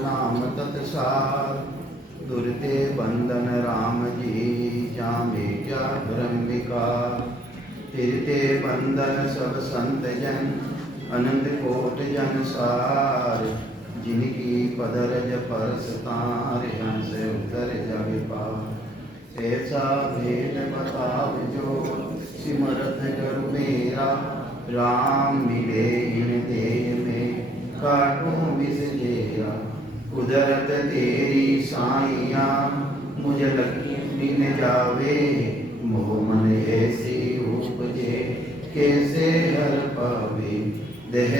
नाम तत्सार। दुरते बंधन राम जी जामे क्या भ्रम विकार। तिरते बंधन सब संत जन अनंत कोट जन सार। जिनकी पदरज परस तार हंस उतर जग पार। ऐसा भेद बताव जो सिमरत करु मेरा। राम मिले इन देह में काटूं विष जेरा। कुदरत तेरी साइया मुझ लगी न जावे। मोह मन ऐसी उपजे कैसे हर पावे। देह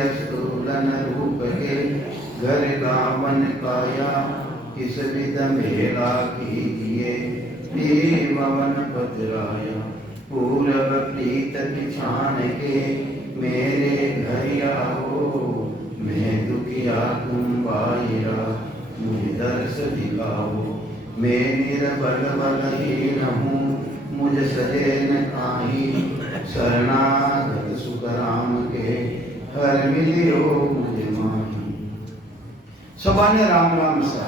अस्तूलन रूप के घर गावन काया। किस विध मेला कीजिए पवन पतराया। पूरब प्रीत पिछान के मेरे घर आओ। मैं दुखिया तुम बायरा मुझे दर्श दिखाओ। मैं निर्बल बलहीन हूँ मुझ सजे न काही। शरणागत सुख राम के हर मिलियो मुझे माही। सबाने राम राम सा।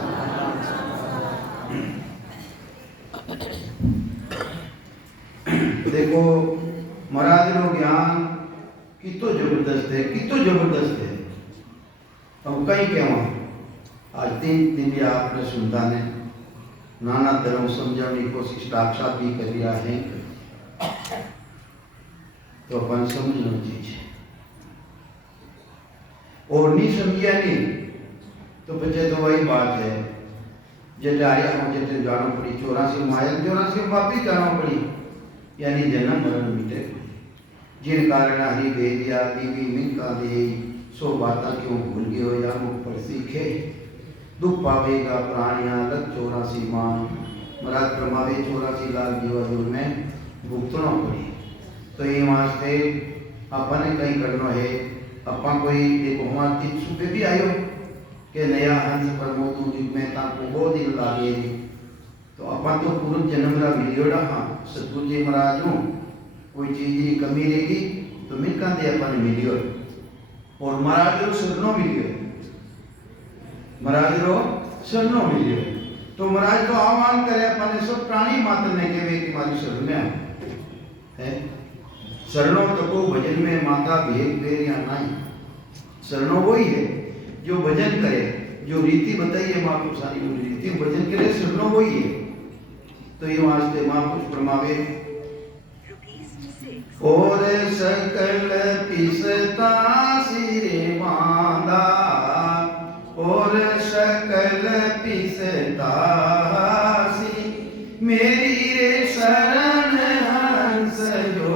देखो महाराज नो ज्ञान कितो जबरदस्त है, कितो जबरदस्त है। अब कई कहवा आज 3 दिन आपने सुनता ने नाना तरह समझाने की कोशिश साक्षात भी कर रहा है। तो अपन समझना चीज और नहीं समझिया नहीं तो बच्चे तो वही बात है जैसे आया हो जैसे जाना पड़ी 84 माया 84 वापिस जाना पड़ी यानी जन्म मरण मिटे। जिन कारण हरि वेदिया देवी मिनका दे सो बाता क्यों भूल गए हो या मुख पर सीखे। दुख पावेगा प्राणिया लग 84 मान। महाराज प्रमावे 84 लाख जीवादुर में भुगतना पड़ी। तो ये वास्ते अपन कहीं करना है। अपन कोई देखो हमारे 300 पे भी आयो कि नया हंस पर मोदू युग में ताको बहुत दिन लागे। तो अपन तो पूर्व जन्म रा मिलियोड़ा। हाँ सतगुरु जी महाराज कोई चीज की कमी रहेगी तो मिलका दे अपन मिलियो और महाराज रो शरणों मिलियो। महाराज रो शरणों मिलियो तो महाराज तो आह्वान करे अपन सब प्राणी मात्र ने के वे तुम्हारी शरण में है। शरणों तो को भजन में माता भेद भेद या नहीं। शरणों वही है जो भजन करे जो रीति बताइए महापुरुष सारी रीति भजन करे शरणों वही है। तो ये वास्ते महापुरुष प्रमावे और सकल पिसता सिरे बांधा। और सकल पिसता सी मेरी रे शरण हंस जो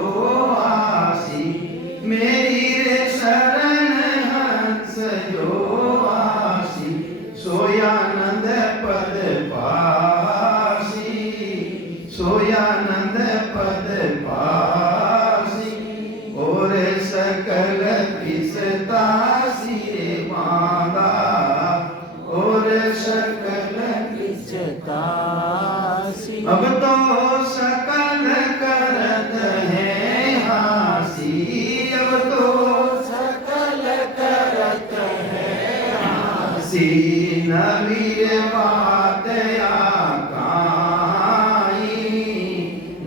आसी। मेरी रे शरण हंस जो आसी सोयानंद पद पासी। सोयानंद पद पासी और सकल पिसता सिरे बांधा। और सकल पिसता सी अब तो सकल करत है हासी। अब तो सकल करत है हासी। नवीर बात आकाई।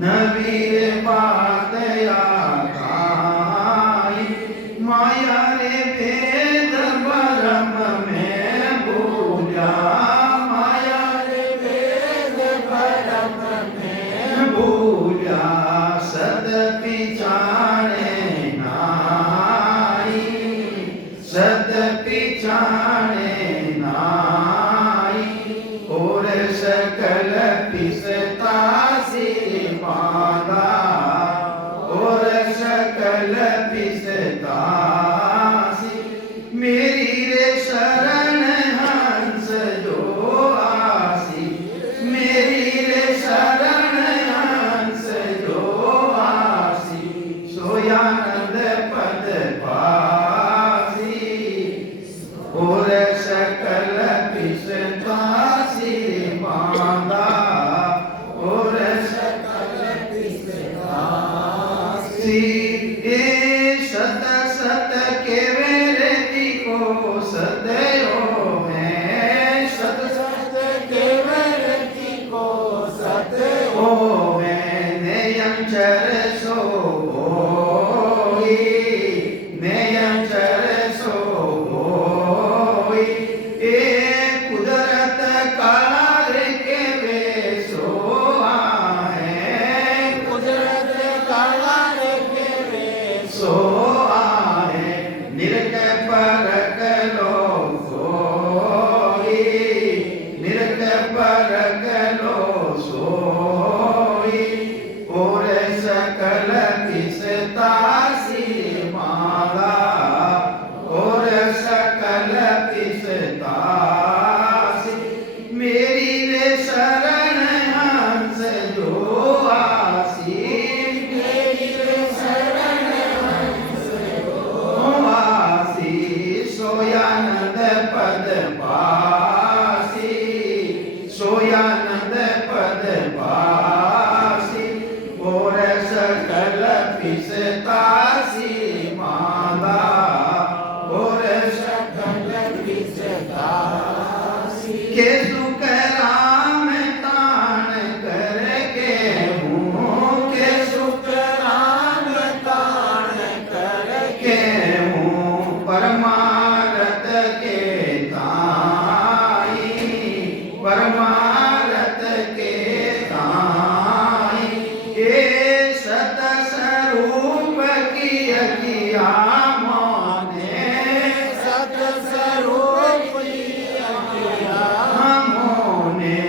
नवीर बात आकाई। माया रे वेद भरम में भूला। माया रे वेद भरम में भूला। सत पिछाने नाई। सत पिछाने नाई। और सकल पिसता सिर बांधा। और सकल पिसता सी मेरी रे शरण हंस जो आसी। मेरी रे शरण हंस जो आसी सोयानंद पद पासी। और सकल के सुख राम तान करके हूँ, के सुख राम तान करके हूँ, परमारथ के ताई, परमारथ के ताई, ये सत स्वरूप की अकिया मोने, सत स्वरूप मोने,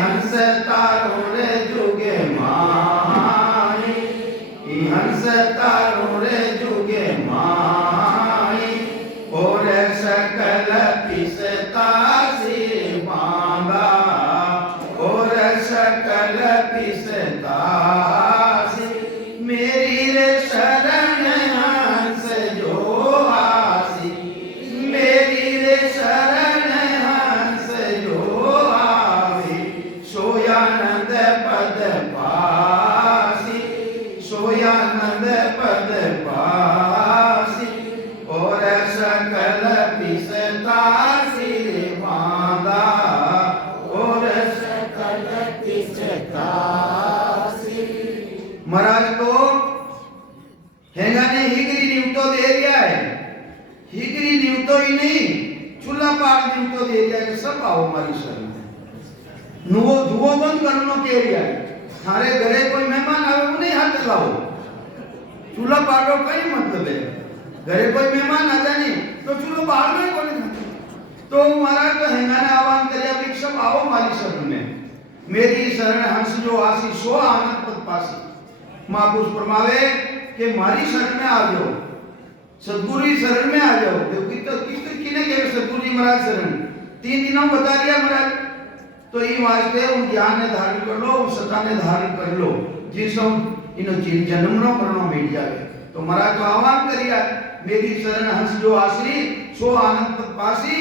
हंस तारुण जुगे माई, हंस तारुण जुगे माई, और सकल पिसता से मांगा, और सकल पिसता से, मेरी रे शरण हंस जो आसी, मेरी रे शरण हंस जो आवे, सोयानंद पद पासी, सोयानंद पद पासी, और सकल पिसता से मांगा, और सकल पिसता से। महाराज को हेंगा ने हिगरी निवतो दे दिया है, हिगरी निवतो ही नहीं, चूल्हा पाक निवतो दे दिया कि सब आओ हमारी शरण में। नुवो धुओ बंद करनो के एरिया है, थारे घरे कोई मेहमान आवे वो नहीं हाथ लगाओ, चूल्हा पाड़ो कई मतलब है, घरे कोई मेहमान आ जाए तो चूल्हा बाहर में कोई नहीं। तो महाराज तो हेंगा ने आह्वान किया कि सब आओ हमारी शरण में, मेरी शरण हंस जो आसी, सो आनंद पद पासी। महापुरुष फरमावे कि मारी शरण में आ जाओ, सदगुरु की शरण में आ जाओ। देखो कितने कहे सदगुरु जी महाराज शरण, 3 दिनों बता दिया महाराज। तो ये वास्ते उन ज्ञान ने धारण कर लो, उन सत्ता ने धारण कर लो, जिसो इनो जन्मनो मरणो मिट जाए। तो महाराज तो आह्वान करिया, मेरी शरण हंस जो आसी, सो आनंद पद पासी,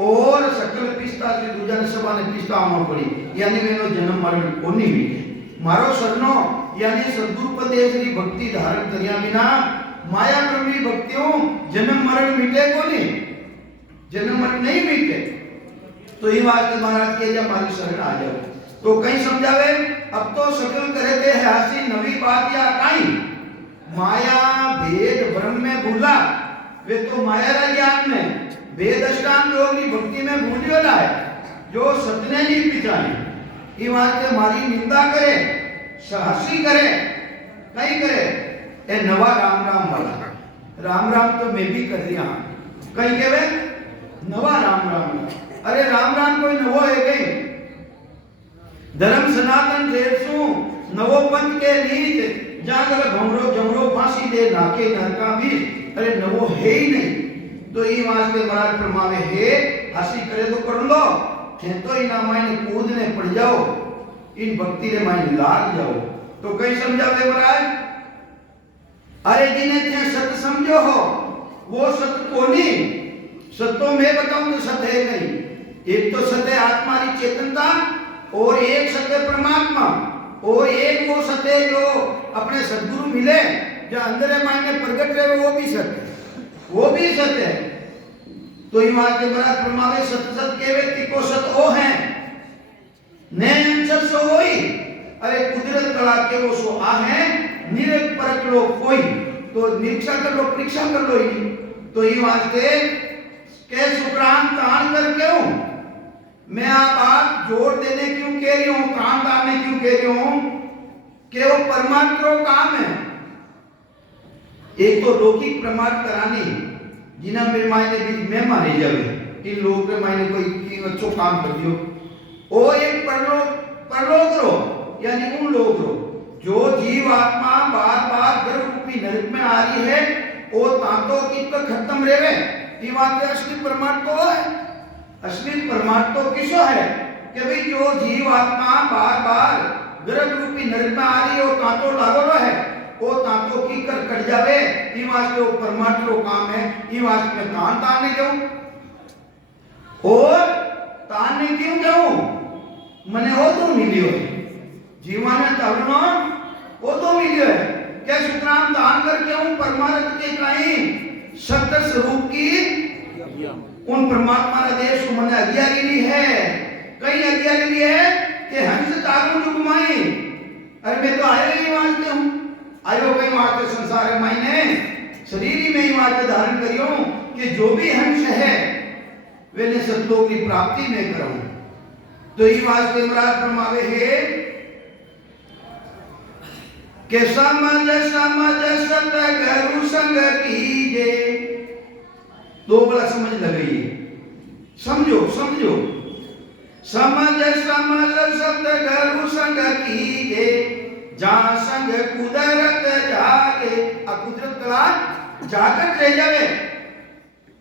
और सकल पिस्ता से दूजा ने सभा ने पिस्ता आमा पड़ी, यानी मेनो जन्म मरण कोनी मिटे। मारो शरणो यानी सद्गुरु पदेश्वरी भक्ति धारण करिया बिना माया क्रमी भक्तियों जन्म मरण मिटे कोनी, जन्म मरण नहीं मिटे। तो ये वास्ते महाराज के जब हमारी शरण आ जाओ तो कहीं समझावे, अब तो सकल करते है हासी नवी बात या काई, माया भेद ब्रह्म में भूला, वे तो माया रा ज्ञान में वेद अष्टांग योग की भक्ति में भूलियो है, जो सतने नहीं पिछाने। ये वास्ते हमारी निंदा करे, हंसी करे, कहीं करे, ए नवा राम राम वाला, राम राम तो मैं भी कर दिया, कहीं के वे नवा राम राम। अरे राम राम कोई नवो है कहीं, धर्म सनातन देशु नवो पंथ के नीत, जाकर भमरो जमरो फांसी दे नाके नरका भी, अरे नवो है ही नहीं। तो ये वास्ते महाराज फरमावे, हे हंसी करे तो कर लो, थे तो इना मायने कूदने पड़ जाओ, इन भक्ति रे मायने लाग जाओ। तो कहीं समझावे महाराज, अरे जिन्हें थे सत्य समझो हो, वो सत्य कोनी, सत्य तो मैं बताऊं तो सत्य है नहीं। एक तो सत्य आत्मा की चेतनता, और एक सत्य परमात्मा, और एक वो सत्य जो अपने सद्गुरु मिले, जो अंदर मायने प्रकट रहे, वो भी सत्य, वो भी सत्य है। तो ये बात के बराबर फरमावे, सत्य सत्य के व्यक्ति को सत्य ओ है, ने अंचल सो होई, अरे कुदरत कला के वो सो आ है, निरक परक लो कोई, तो निरीक्षा कर लो, परीक्षा कर लो ही। तो ये वास्ते के सुक्रांत तान कर क्यों, मैं आप बात जोड़ देने क्यों कह रही हूं, काम करने क्यों कह रही हूं, कि वो परमात्मा का काम है। एक तो लौकिक प्रमाण करानी, जिन्हें मेरे मायने भी मैं माने जावे, इन लोगों के मायने कोई अच्छो काम कर दियो, वो एक परलोक रो, यानी उन लोग रो जो जीव आत्मा बार बार गर्भ रूपी नरक में आ रही है, वो तांतो की तो खत्म रेवे। ये बात असली प्रमाण तो है, असली प्रमाण तो किसो है कि भाई जो जीव आत्मा बार बार गर्भ रूपी नरक में आ रही है, वो तांतो लागो है, वो तांतो की कर कट जावे। ये वास्ते वो परमात्मा का काम है। ये वास्ते में ताने क्यों, और ताने क्यों क्यों, मने वो तो मिलियो जीवन में तरुणो वो तो मिलियो है, क्या सुतराम दान कर क्यों, परमार्थ के कहीं सत्य स्वरूप की उन परमात्मा रा देश को मने अगियारी नहीं है, कई अगियारी नहीं है कि हंस तारू जुगमाई। अरे मैं तो आयो ही वास्ते हूं, आयो कई वास्ते संसार मायने शरीर ही में ही वास्ते धारण करियो कि जो भी हंस है वे सतलोक की प्राप्ति में करूं। तो ये वास्ते महाराज फरमावे है कि समझ समझ सतगुरु संग कीजे। दो बड़ा समझ लगाइए, समझो समझो। समझ समझ सतगुरु संग कीजे, जहां संग कुदरत जागे। अब कुदरत कला जागत रह जावे।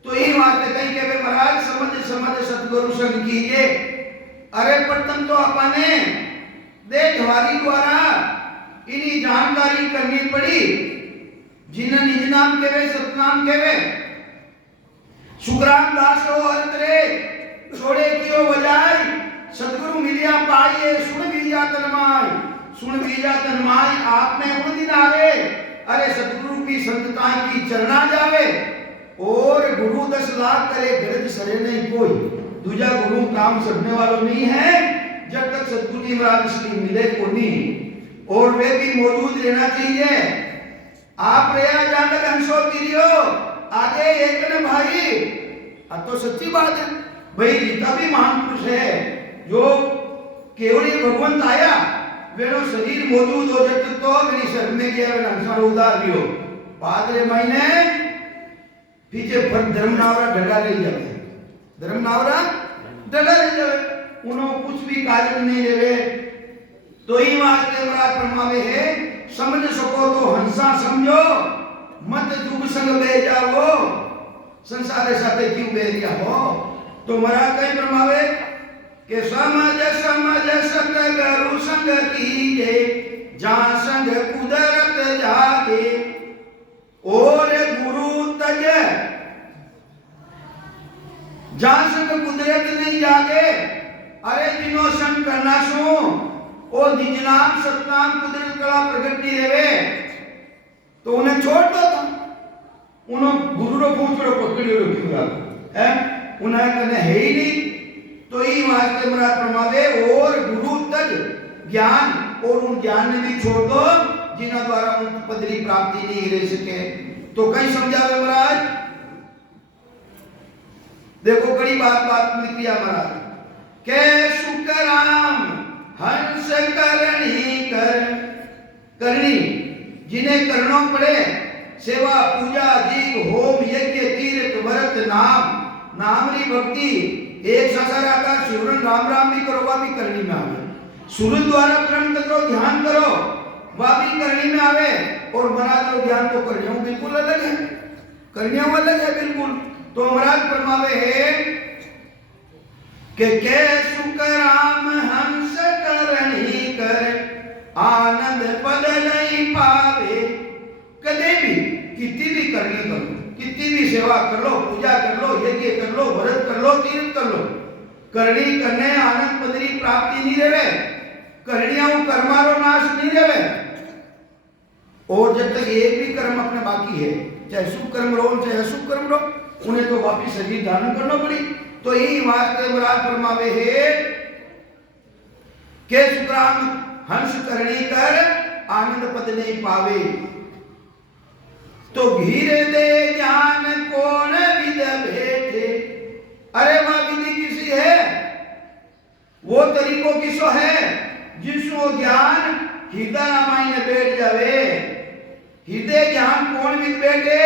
तो ये बात कहीं के महाराज समझ समझ सतगुरु संग कीजे। अरे प्रथम तो अपने देखवारी द्वारा इन्हीं जानकारी करनी पड़ी, जिन्हें निज नाम केवे सतनाम केवे। सुखराम दास हो अरतरे छोड़े कियो बजाय, सतगुरु मिलिया पाइए सुन बीजा तन्माय। सुन बीजा तन्माय आप में उन दिन आवे। अरे सतगुरु की संतता की चरना जावे। और गुरु 10 लाख करे गरज सरे नहीं कोई। दूजा गुरु काम करने वालों नहीं है जब तक सतगुरु जी महाराज श्री मिले को नहीं। और वे भी मौजूद रहना चाहिए। आप रहा जानक हंसो तिरियो आगे एक न भाई। अब तो सच्ची बात है भाई, जितना भी महान पुरुष है जो केवल भगवंत आया वेनो शरीर मौजूद हो जाते तो मेरी शरीर में गया वे हंसा उदार लियो पादरे महीने पीछे पर धर्म नावरा ढगा ले जावे। धर्म नावरा ढगा ले जावे, उन्होंने कुछ भी कार्य नहीं लेवे। तो ही वास्ते महाराज फरमावे है समझ सको तो हंसा समझो, मत जुग संग बह जाओ। संसार साथे क्यों बह गया हो। तो महाराज कहीं फरमावे कि समझ समझ सतगुरु संग कीजे, जहां संग कुदरत जागे। और गुरु तज जहां संग कुदरत नहीं जागे। अरे जिनो संग करना सो और निज नाम सतनाम कुदरत कला प्रकट नहीं रहे तो उन्हें छोड़ दो। उन्होंने गुरु रो पूछो पकड़ियो क्यों है, उन्हें कहने है ही नहीं। तो ही वास्ते महाराज फरमावे और गुरु तज ज्ञान, और उन ज्ञान में भी छोड़ दो जिन्हों द्वारा उन पदरी प्राप्ति नहीं रह सके। तो कहीं समझावे महाराज, देखो कड़ी बात लिख दिया महाराज के सुखराम हंस करनी कर। करनी जिन्हें करना पड़े सेवा पूजा दीप होम यज्ञ तीर्थ व्रत नाम नामरी भक्ति एक संसार आकार शिवरन राम राम भी करो वह भी करनी में आवे। सूर्य द्वारा प्रण करो ध्यान करो वह भी करनी में आवे। और महाराज लो ध्यान तो करनियों बिल्कुल अलग है, करनियों अलग है बिल्कुल। तो महाराज फरमावे है के सुखराम हंस करनी कर, आनंद पद नहीं पावे। कदे भी कितनी भी करनी करो, कितनी भी सेवा कर लो, पूजा कर लो, यज्ञ कर लो, व्रत कर लो, तीर्थ कर लो, करनी करने आनंद पदरी प्राप्ति नहीं रहे। करनिया कर्मारो नाश नहीं रहे। और जब तक एक भी कर्म अपने बाकी है, चाहे शुभ कर्म रो चाहे अशुभ कर्म रो, उन्हें तो वापिस शरीर धारण करना पड़ी। तो यही वास्ते महाराज फरमावे है के सुखराम हंस करनी कर, आनंद पद नहीं पावे। तो घीरे दे ज्ञान कौन विद भेटे। अरे वह विधि किसी है, वो तरीको किसो है जिसको ज्ञान हृदय रामायण में बैठ जावे। हृदय ज्ञान कौन विद बैठे,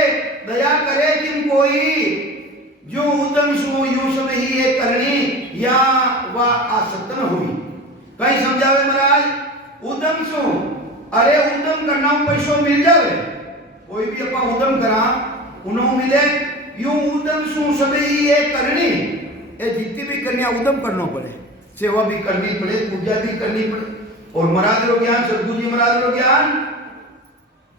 दया करे किम कोई जो उदम सु यूं सब ही ये करनी या वह आसक्त न हुई। कहीं समझावे महाराज उदम सु, अरे उदम करना पैसों मिल जावे, कोई भी अपना उदम करा उन्हों मिले, यूं उदम सु सब ही ये करनी। ये जितनी भी करनिया उदम करना पड़े, सेवा भी करनी पड़े, पूजा भी करनी पड़े। और महाराज रो ज्ञान सतगुरु जी महाराज रो ज्ञान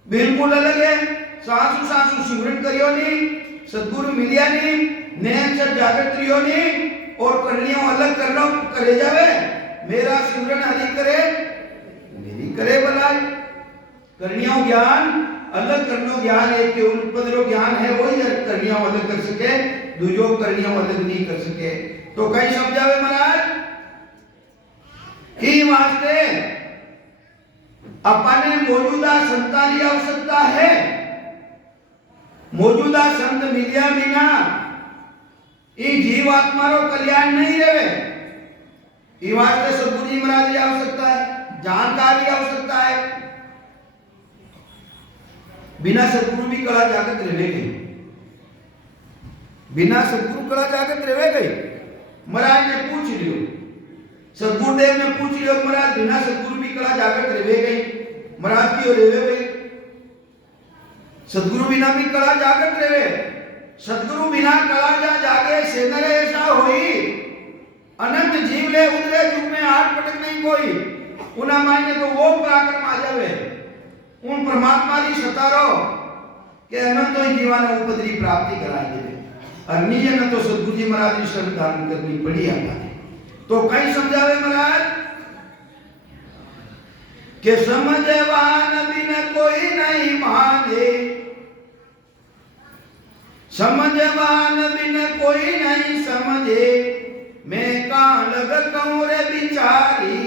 बिल्कुल अलग है। सासु सासु सिमरन करियो नहीं, सतगुरु मिलिया नहीं, नैन से जागृत रियो नहीं। और करनियों अलग करना करे जावे, मेरा सिमरन हरि करे मेरी करे भलाई। करनियों ज्ञान अलग करनो ज्ञान एक केवल पदरो ज्ञान है, वही करनियों अलग कर सके। दूजो करणियों अलग नहीं कर सके। तो कई समझावे महाराज कि वास्ते अपने मौजूदा संता की आवश्यकता है। मौजूदा संत मिलिया बिना ये जीवात्मा रो कल्याण नहीं रहे। ये वास्ते सदगुरु जी महाराज की आवश्यकता है, जानकारी की आवश्यकता है। बिना सदगुरु भी कला जागत रहे गई, बिना सदगुरु कला जागत रहे गई। महाराज ने पूछ लियो, सदगुरुदेव ने पूछ लियो महाराज बिना सदगुरु भी कला जागत रहे गई। महाराज क्यों रहे गई? सदगुरु बिना भी कला जागत रहे। सदगुरु बिना कला जा जागे से नरे ऐसा होई। अनंत जीव ले उतरे जुग में आठ पटक नहीं कोई। उना मायने तो वो पराक्रम आ जावे उन परमात्मा की सतारो के अनंतो जीवन उपद्री प्राप्ति कराई दे। अन्य न तो सदगुरु जी महाराज की शरण धारण करनी पड़ी हमारे। तो कई समझावे महाराज के समझवान बिन कोई नहीं माने, समझवान बिन कोई नहीं समझे। मैं कहाँ लग कहूँ रे बिचारी,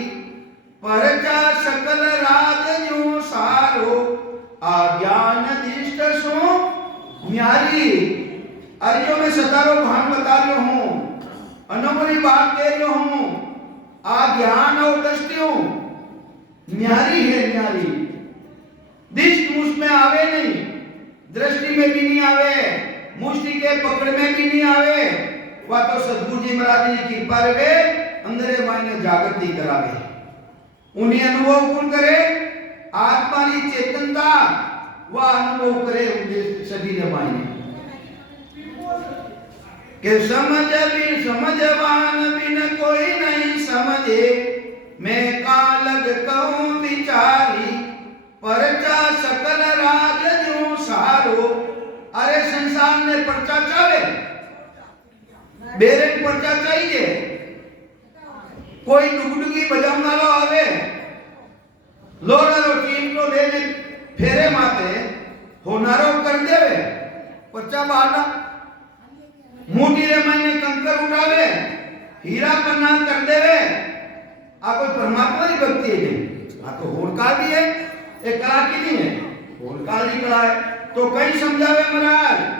परचा सकल राज जो सारो। आज्ञान दिष्ट सो न्यारी। अरियो में सतारो भान बता रहा हूँ, अनमोली बात कह रहा हूँ। आज्ञान और दृष्टियों न्यारी है, न्यारी। दिष्ट मुझ में आवे नहीं, दृष्टि में भी नहीं आवे, मुष्टि के पकड़ में भी नहीं आवे। वह तो सदगुरु जी महाराज की कृपा रहे अंदरे मायने जागृति करावे। उन्हें अनुभव कौन करे? आत्मा की चेतनता वह अनुभव करे उनके शरीर मायने के समझ भी समझवान बिन कोई नहीं समझे। मैं कालग कहूँ विचारी, परचा सकल राज जो सारो। अरे संसार ने परचा चाहे, बेरे परचा चाहिए। कोई डुगडुगी बजावना लो आवे, लोड़ारो टीमलो लेने फेरे माते होनारो कर देवे, परचा बाहर मोटी रे मायने कंकर उठावे, हीरा पन्ना कर देवे। आ कोई परमात्मा की भक्ति है नहीं, आ तो होनकाल भी है, एक कला की नहीं है, होनकाल की कला है। तो कई समझावे महाराज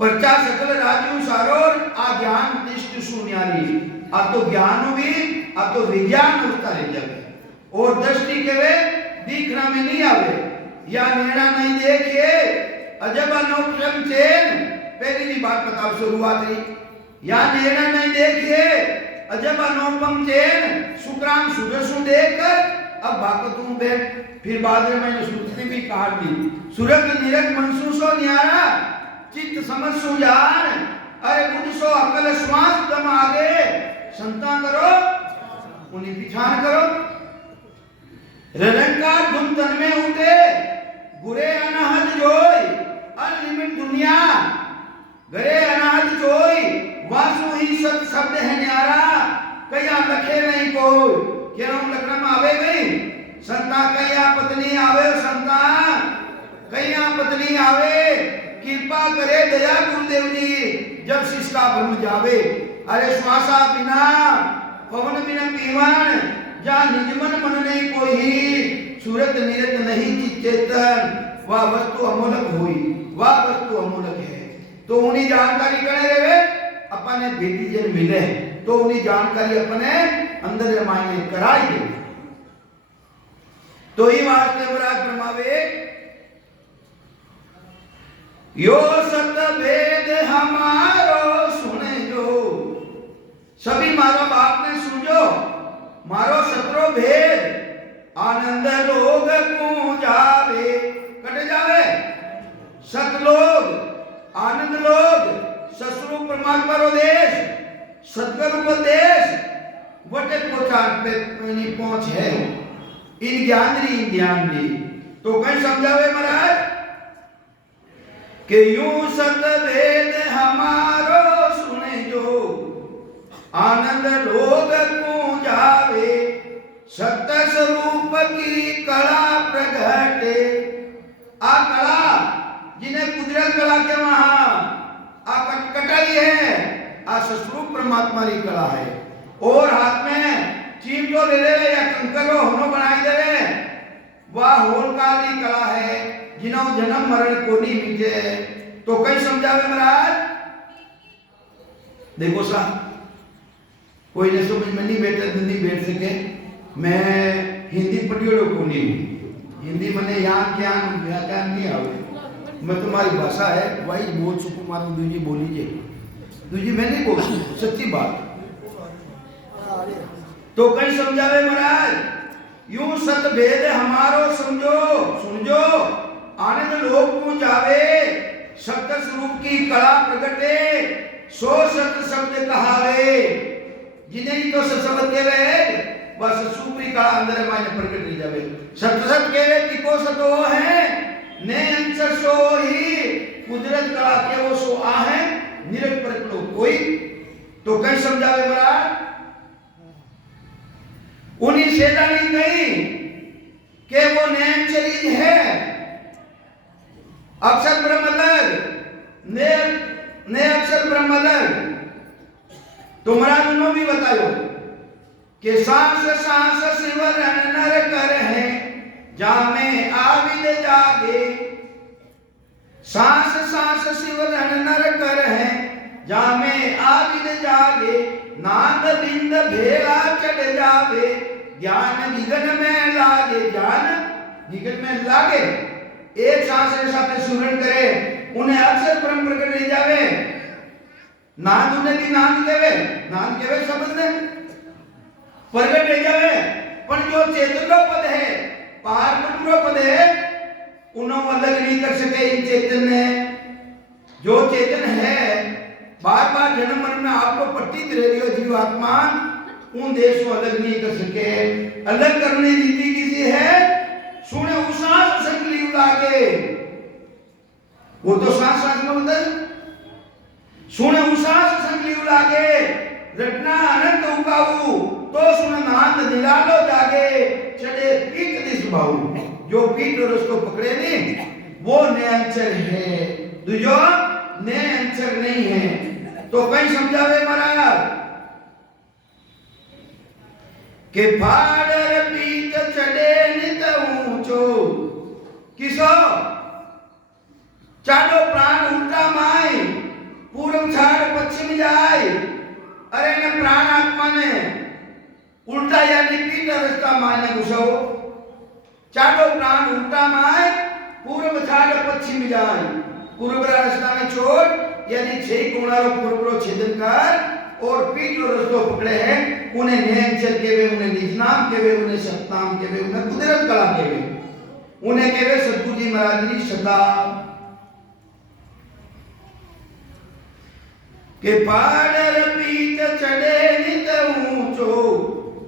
परचा सकल राजू सारोर आ ज्ञान दिष्ट शून्यारी। अब तो ज्ञान भी अब तो विज्ञान होता है जब और दृष्टि के वे दिखना में नहीं आवे या नेड़ा नहीं देखिए अजब अनोखम चैन। पहली की बात बताओ शुरुआत ही या नेड़ा नहीं देखिए अजब अनोपम चैन। सुक्राम सुरसु देखकर अब बाकतूं बैठ फिर बाद में मैंने सुरती भी काट दी। सुरत निरक मनसूसो न्यारा चित्त समझ सुजान। अरे बुझसो अकल श्वास दम आगे संता करो उन्हें पिछान करो। रंकार धुन तन में उठे गुरे अनाहत जोई अनलिमिट दुनिया गरे अनाहत जोई। वासु ही सत शब्द है न्यारा कया लखे नहीं कोई। क्या लखना में आवे गई संता कया पत्नी आवे संता कया पत्नी आवे। कृपा करे दया गुरुदेव जी जब शिष्टा ब्रह्म जावे। अरे श्वासा बिना पवन बिना पीवन जा निजमन मन नहीं कोई। सूरत निरत नहीं चेतन वह वस्तु अमोलक हुई वह वस्तु अमोलक है। तो उन्हीं जानकारी करे रहे अपने बेटी जन मिले तो उन्हीं जानकारी अपने अंदर मायने कराई दे। तो ही वास्ते महाराज फरमावे यो सत भेद हमारो सुने जो। सभी मारो बाप ने सुनो मारो सतरो भेद आनंद लोग को जावे कट जावे। सत लोग आनंद लोग ससुर परमात्मा रो देश सतगुरु को देश वटे पहुंचान पे पहुंच है इन ज्ञान दी। तो कहीं समझावे महाराज कि यूं सत भेद हमारो सुने जो आनंद लोग को जावे। सत्य स्वरूप की कला प्रगटे आ कला आ स्वरूप परमात्मा की कला है। और हाथ में चीमटो ले ले या कंकरो होनो बनाई दे, वह होलकार की कला है जिनो जन्म मरण को नहीं मिटे। तो कई समझावे महाराज, देखो सा कोई ने समझ में नहीं बैठे, हिंदी बैठ सके। मैं हिंदी पढ़ियो को नहीं, हिंदी मने यहाँ क्या व्याकरण नहीं आवे। मैं तुम्हारी भाषा है वही बोल सकूं, मारो दूजी बोली जे दूजी मैं नहीं बोल सकूं, सच्ची बात। तो कई समझावे महाराज, यूं सत भेद हमारो समझो सुनजो, आनंद लोक को जावे, सत्य स्वरूप की कला प्रगटे, सो सत्य शब्द कहावे। जिन्हें तो शब्द के वे बस सुपरी कला अंदर माने प्रगट नहीं जावे। सत्य सत्य के तिको सतो है, ने अंतर सो ही कुदरत कला के वो सो आहे, निरत प्रकटो कोई। तो कई समझावे महाराज, उन्हीं सेदानी नहीं कि वो नैन चरीज है, अक्षर ब्रह्मलग ने अक्षर ब्रह्मलग। तो महाराज उन्होंने भी बतायो कि सांस सांस शिवरण नर कर है, जामे आविद जागे। सांस सांस शिवरण नर कर है, जामे आविद जागे। नाद बिंद भेला चढ़ जावे, ज्ञान निगन में लागे। ज्ञान निगन में लागे, एक सांस के साथ सुमरण करे, उन्हें अक्षर ब्रह्म प्रकट हो जावे। नाद उन्हें भी नाद केवे शब्द ने प्रकट हो जावे। पर जो चेतन पद है, पार पद है, उन्हों अलग नहीं कर सके इन चेतन ने। जो चेतन है बार बार जन्म मरण में आपको पट्टित रह रही हो जीवात्मा, उन देश को अलग नहीं कर सके। अलग करने की रीति किसी है, सुने उसास संकली उलागे। वो तो सांस सांस में बदल, सुने उसास संकली उलागे। रटना अनंत उकाऊ, तो सुन नांद निरालो जागे। चढ़े पीठ दिस भाऊ, जो पीठ और उसको पकड़े नहीं, वो नयंचर है, दूजो नयंचर नहीं है। तो कई समझावे महाराज के फाड़र पीठ चढ़े नित ऊंचो, किसो चालो प्राण उल्टा माय, पूर्व छाड़ पश्चिम जाए। अरे ने प्राण आत्मा ने उल्टा यानी पीठ रास्ता माने घुसो, चालो प्राण उल्टा माय, पूर्व छाड़ पश्चिम जाए। पूर्व रास्ता में छोड़ यानी 6 कोणारों पूर्व छेदन कर और पीठ और रस्तो पकड़े हैं, उन्हें नयंचर केवे, उन्हें निजनाम केवे, उन्हें सत्नाम केवे, उन्हें कुदरत कला केवे, उन्हें केवे सतगुरु जी महाराज जी सदा के पाड़र पीठ चढ़े नित ऊंचो,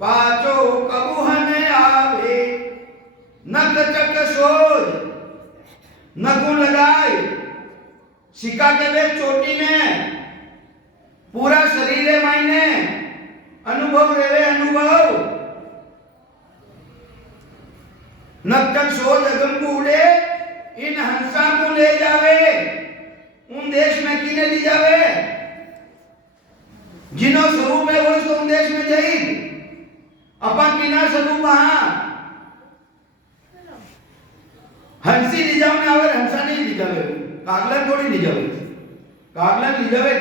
पाचो कबुहन आवे। नक चक सोज नगु लगाए, सिक्का के वे चोटी ने पूरा शरीर है मायने अनुभव रेवे अनुभव। नक्कन सोच अगम को उड़े, इन हंसा को ले जावे। उन देश में किने ली जावे, जिनो स्वरूप है वो इसको उन देश में जाई। अपा किना स्वरूप हंसी ली जाओ ना, अगर हंसा नहीं ली जावे, कागलन थोड़ी ली जावे, कागलन ली जावे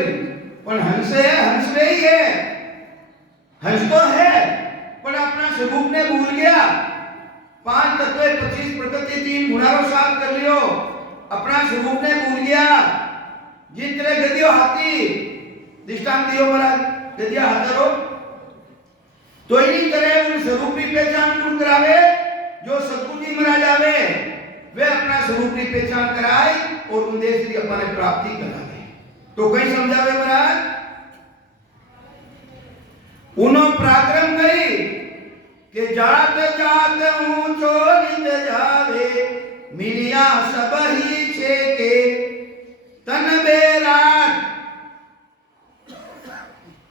पर हंस है, हंस में ही है, हंस तो है पर अपना स्वरूप ने भूल गया। 5 तत्व 25 प्रकृति 3 गुणारो साफ कर लियो, अपना स्वरूप ने भूल गया। जिन तरह गदियो हाथी दृष्टांत दियो महाराज, गदिया हाथरो तो इन्हीं तरह उन स्वरूप की पहचान कौन करावे, जो सतगुरु जी महाराज आवे वे अपना स्वरूप की पहचान कराए और उन देश की अपने प्राप्ति करावे। तो कहीं समझावे महाराज, उन्हों पराक्रम गई कि जात जात ऊंचो नित जावे, मिलिया सब ही छेके तन बेराट।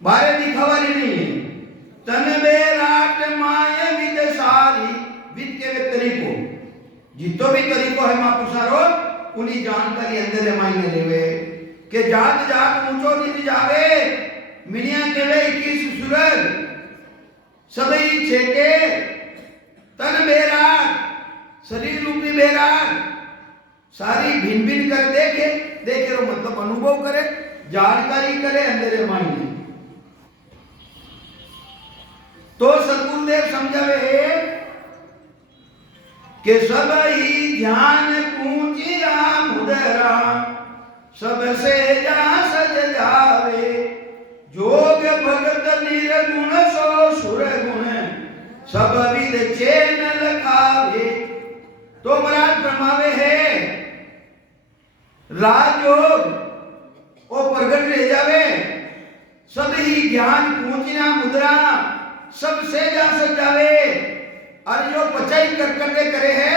बारे दिखावारी नहीं है, तन बेराट माय विद सारी। विद के वे तरीको, जितो भी तरीको है महापुरुषारो, उन्हीं जानकारी अंदर मायने लेवे कि जात जात ऊंचो नित जावे, मिनिया केवे 21 सूरज सबई छेके तन बेराग शरीर रूपी बेराग सारी भिन भिन कर देखे देखे रो मतलब अनुभव करे जानकारी करे अंधेरे माइंड तो सदगुरुदेव समझावे है कि सब ही ध्यान पूजिया मुदरा सबसे जा सज जावे जोग भगत निर्गुण सो सुर गुण सब विद चेन लखावे तो महाराज फरमावे है राजयोग ओ प्रगट रह जावे सब ही ज्ञान पूजना मुद्रा सबसे जा सज जावे और जो पचाई करने करे है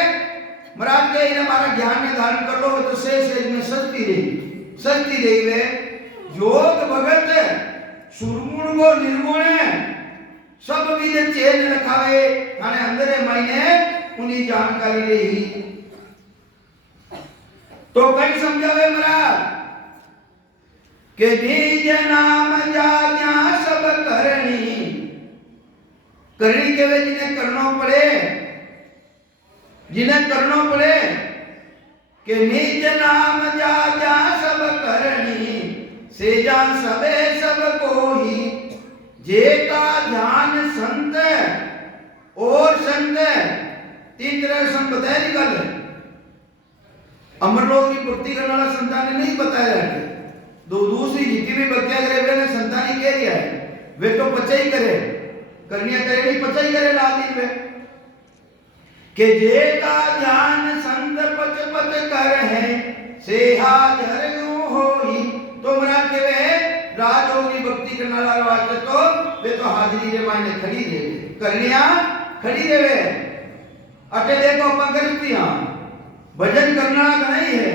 महाराज के हमारा ज्ञान में धारण कर लो तो से में सजती रही वे योग भगत सुरगुण को निर्गुण सब विद चेन रखावे थाने अंदर महीने उन्हीं जानकारी रही तो कई समझावे महाराज के निज नाम जाज्ञा सब करनी करनी के वे जिन्हें करना पड़े कि निज नाम जाज्ञा सब करनी से जा सबे सब कोई जे का ध्यान संत और संत तीन तरह संत बताया निकल अमरलोक की पूर्ति करने वाला संतान ने नहीं बताया है दो दूसरी जितनी भी बच्चा करे वे ने संतान कह दिया है वे तो पचाई करे करनिया करे नहीं पचाई करे लाल दिन में के जे का ध्यान संत पच पच कर है से हाजर यूं होई तो महाराज के वे राजयोगी भक्ति करने वाला वास्ते तो वे तो हाजिरी रे मायने खड़ी दे करनिया खड़ी देवे अटे देखो पगरतियां भजन करना नहीं है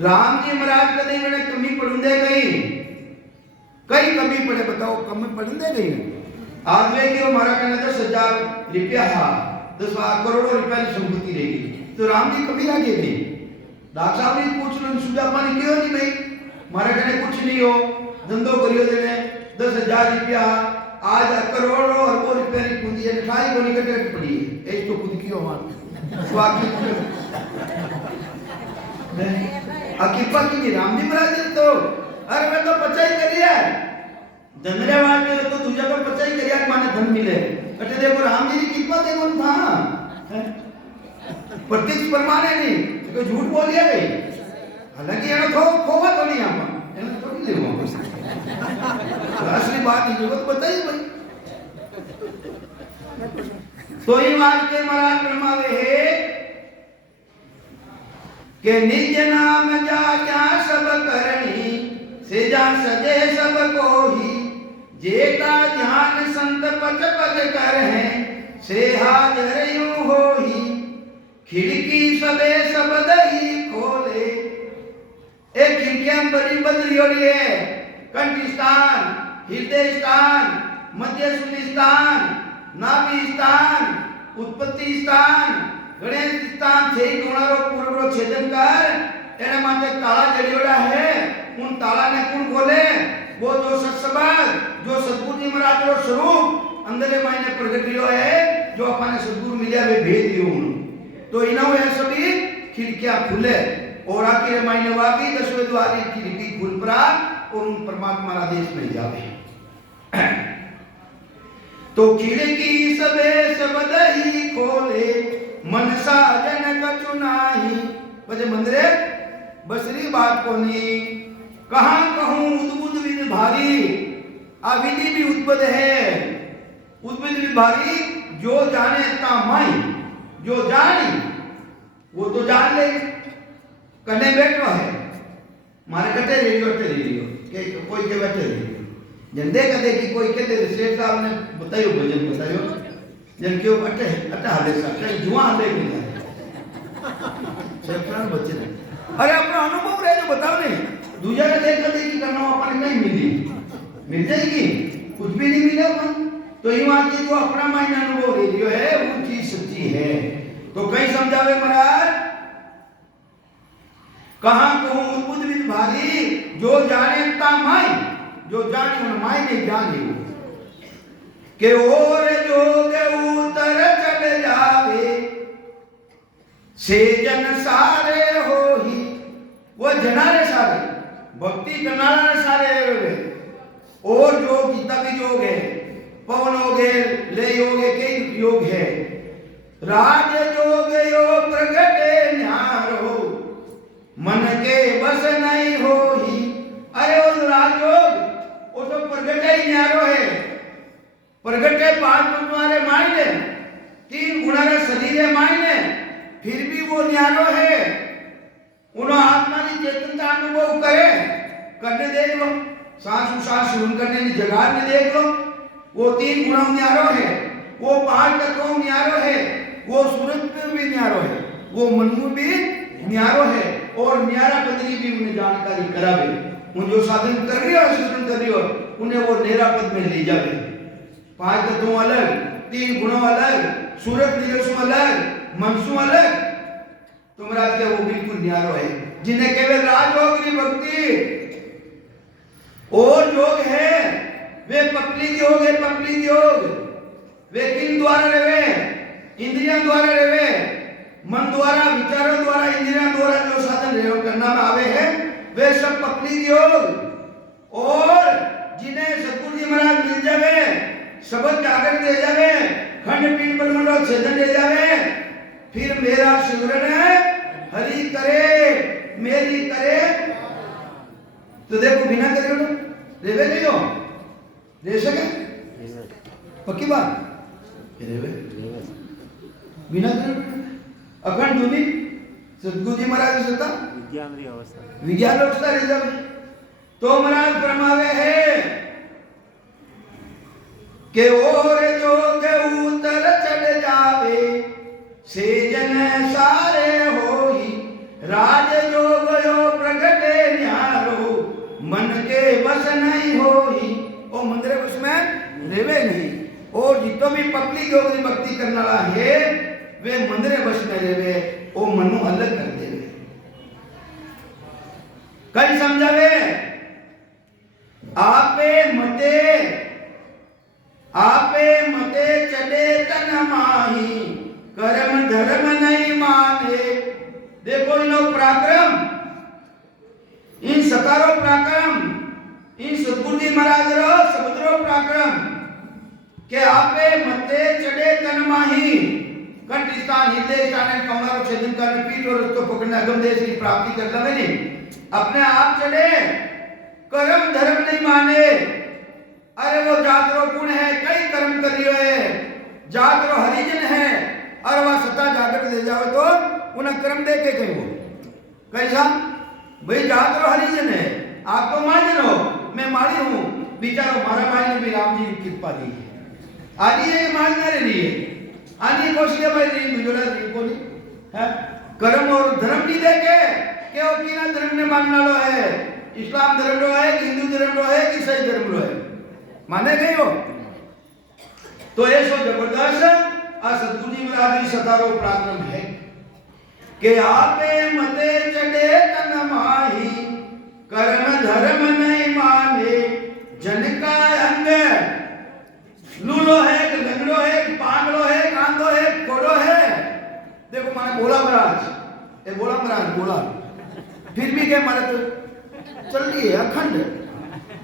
राम जी महाराज कभी मैंने कमी पढ़ूंदे कई कमी पड़े बताओ कमी पढ़ूंदे गई आज वे कि हमारा कहना 10,000 रुपया था 10 करोड़ों रुपया की संपत्ति रहेगी तो राम जी कभी आ गए नहीं डॉक्टर साहब ने पूछ लो सुबह पानी क्यों नहीं भाई हमारा कहने कुछ नहीं हो धंधो करियो देने 10,000 रुपया आज करोड़ों अरबों रुपया की पूंजी है खाई को निकट पड़ी है एक तो खुद की हो अकीपा की राम जी महाराज तो अरे मैं तो पचाई करिया धन्यवाद में तो दूसरा को पचाई करिया माने धन मिले अटे देखो राम जी की कृपा देखो था प्रत्यक्ष प्रमाण है नहीं तो झूठ बोल दिया भाई हालांकि ये तो खोवा तो नहीं हम ये तो नहीं लेवो असली बात ही जरूरत बताई भाई तो ये बात के महाराज फरमावे है के निज नाम जाज्ञा सब करनी से जा सजे सब कोई जे का ध्यान संत पच पच कर है से हाजर यूं होई खिड़की सबे सब दही खोले एक खिड़कियां बड़ी बदली हो रही है कंठ स्थान हृदय स्थान मध्य स्थान नाभि स्थान उत्पत्ति स्थान गणेश स्थान छे कोणारो पूर्वरो छेदन कर एने माथे ताला जड़ियोड़ा है उन ताला ने कौन खोले वो जो सत्संग जो सतगुरु जी महाराज रो स्वरूप अंदर मायने प्रकट रियो है जो अपने सतगुरु मिलिया वे भेद दियो उन तो इना है सभी खिड़कियां खुले और आखिर मायने वाकी 10वें द्वार की खिड़की खुल पड़ा और उन परमात्मा का देश में जावे तो खिड़की सबे सब दही खोले मनसा जन कछु नाही बजे मंदिरे बसरी बात कोनी कहां कहूं उद्बुद्ध विद भारी आ विधि भी उद्बुद्ध है उद्बुद्ध विद भारी जो जाने ता माई जो जानी वो तो जान ले कने बैठो है मारे कटे रेडियो के कोई के बैठे रेडियो जंदे कदे की कोई कहते शेख साहब ने बतायो भजन बतायो जन क्यों अटे हाले सा कहीं जुआ हाले नहीं शेख साहब बच्चे अरे अपना अनुभव रहे जो बताओ नहीं दूसरा का देख कर की करना अपन नहीं मिल जाएगी कुछ भी नहीं मिले अपन तो ये बात की जो अपना मायने अनुभव रेडियो है वो चीज सच्ची है तो कहीं समझावे महाराज कहां कहूं उद्बुद्ध विद भारी जो जाने ता माई जो जानी उन मायने जानी के और जोग उतर चल जावे सेजन सारे हो ही वो जनारे सारे भक्ति करनारे सारे वे और जो गीता भी योग है पवन योग है ले योग है कई योग है राज योग यो प्रगटे न्यारो मन के बस नहीं हो ही अरे वो राजयोग वो तो प्रगटे ही न्यारो है प्रगटे पांच तुम्हारे मायने तीन गुणारे शरीर मायने फिर भी वो न्यारो है उन्होंने आत्मा की चेतनता अनुभव करे करने देख लो सांस उसास शुरू करने की जगह में देख लो वो तीन गुणों न्यारो है वो पांच तत्वों न्यारो है वो सूरज में भी न्यारो है वो मन में भी न्यारो है और न्यारा पदरी भी उन्हें जानकारी करावे उन जो साधन कर रही हो साधन कर रही हो उन्हें वो नेरा पद में ले जावे पांच तत्वों अलग तीन गुणों अलग सूरज निरसों अलग मनसों अलग तुमरा के वो बिल्कुल न्यारो है जिन्हें केवल राजयोग की भक्ति और योग है वे पब्लिक योग है पब्लिक योग वे किन द्वारा रहे इंद्रियों द्वारा रहे मन द्वारा विचारों द्वारा इंद्रियों द्वारा जो साधन रहे करना में आवे है वे सब पब्लिक योग और जिन्हें सतगुरु जी महाराज मिल जावे शब्द जागर दे जावे खंड पीठ ब्रह्मंडो छेदन दे जावे फिर मेरा सिमरन हरि करे मेरी करे तो देखो बिना करे ना रेवे नहीं हो दे सके पक्की बात रेवे बिना करे अखंड धुनी सतगुरु जी महाराज सता विज्ञान अवस्था रह जावे तो महाराज फरमावे है के और जो के उतर चढ़ जावे सेजन सारे होई राज जोग यो प्रगटे न्यारो मन के बस नहीं होई ओ मंदिर बस में रेवे नहीं और जितो भी पब्लिक योग की भक्ति करने वाला है वे मंदिर बस में रेवे ओ मनु अलग कर देवे कई समझावे आपे मते चले तन माही कर्म धर्म नहीं माने देखो इन पराक्रम इन सतारो पराक्रम इन सतगुरु जी महाराज रो समुद्रो पराक्रम के आपे मते चढ़े तन माही कंठ स्थान हृदय स्थान कमर छेदन कर पीठ और उसको पकड़ने अगम देश की प्राप्ति कर लवे नहीं अपने आप चढ़े कर्म धर्म नहीं माने अरे वो जातरो गुण है कई कर्म करियो है जातरो हरिजन है और वह सत्ता जाकर दे जाओ तो उन्हें कर्म दे के कहीं वो कैसा भाई जातरो हरिजन है आप तो मान लो मैं मारी हूं बेचारो मारा माई ने भी राम जी की कृपा दी आदि ये मानना रे लिए आदि कोशिश भाई री मिलोला री कोनी है कर्म और धर्म नहीं देके के ओ किना धर्म ने मानना लो है इस्लाम धर्म लो है कि हिंदू धर्म लो है कि सही धर्म लो है माने गई हो तो ये सो जबरदस्त आ सतगुरु जी महाराज सतारो पराक्रम है के आपे मते चढ़े तन माही कर्म धर्म नहीं माने जन का अंग लूलो है कि लंगड़ो है कि पागलो है कांदो है कोड़ो है देखो माने बोला महाराज ये बोला महाराज बोला फिर भी क्या मारे तो चल रही है अखंड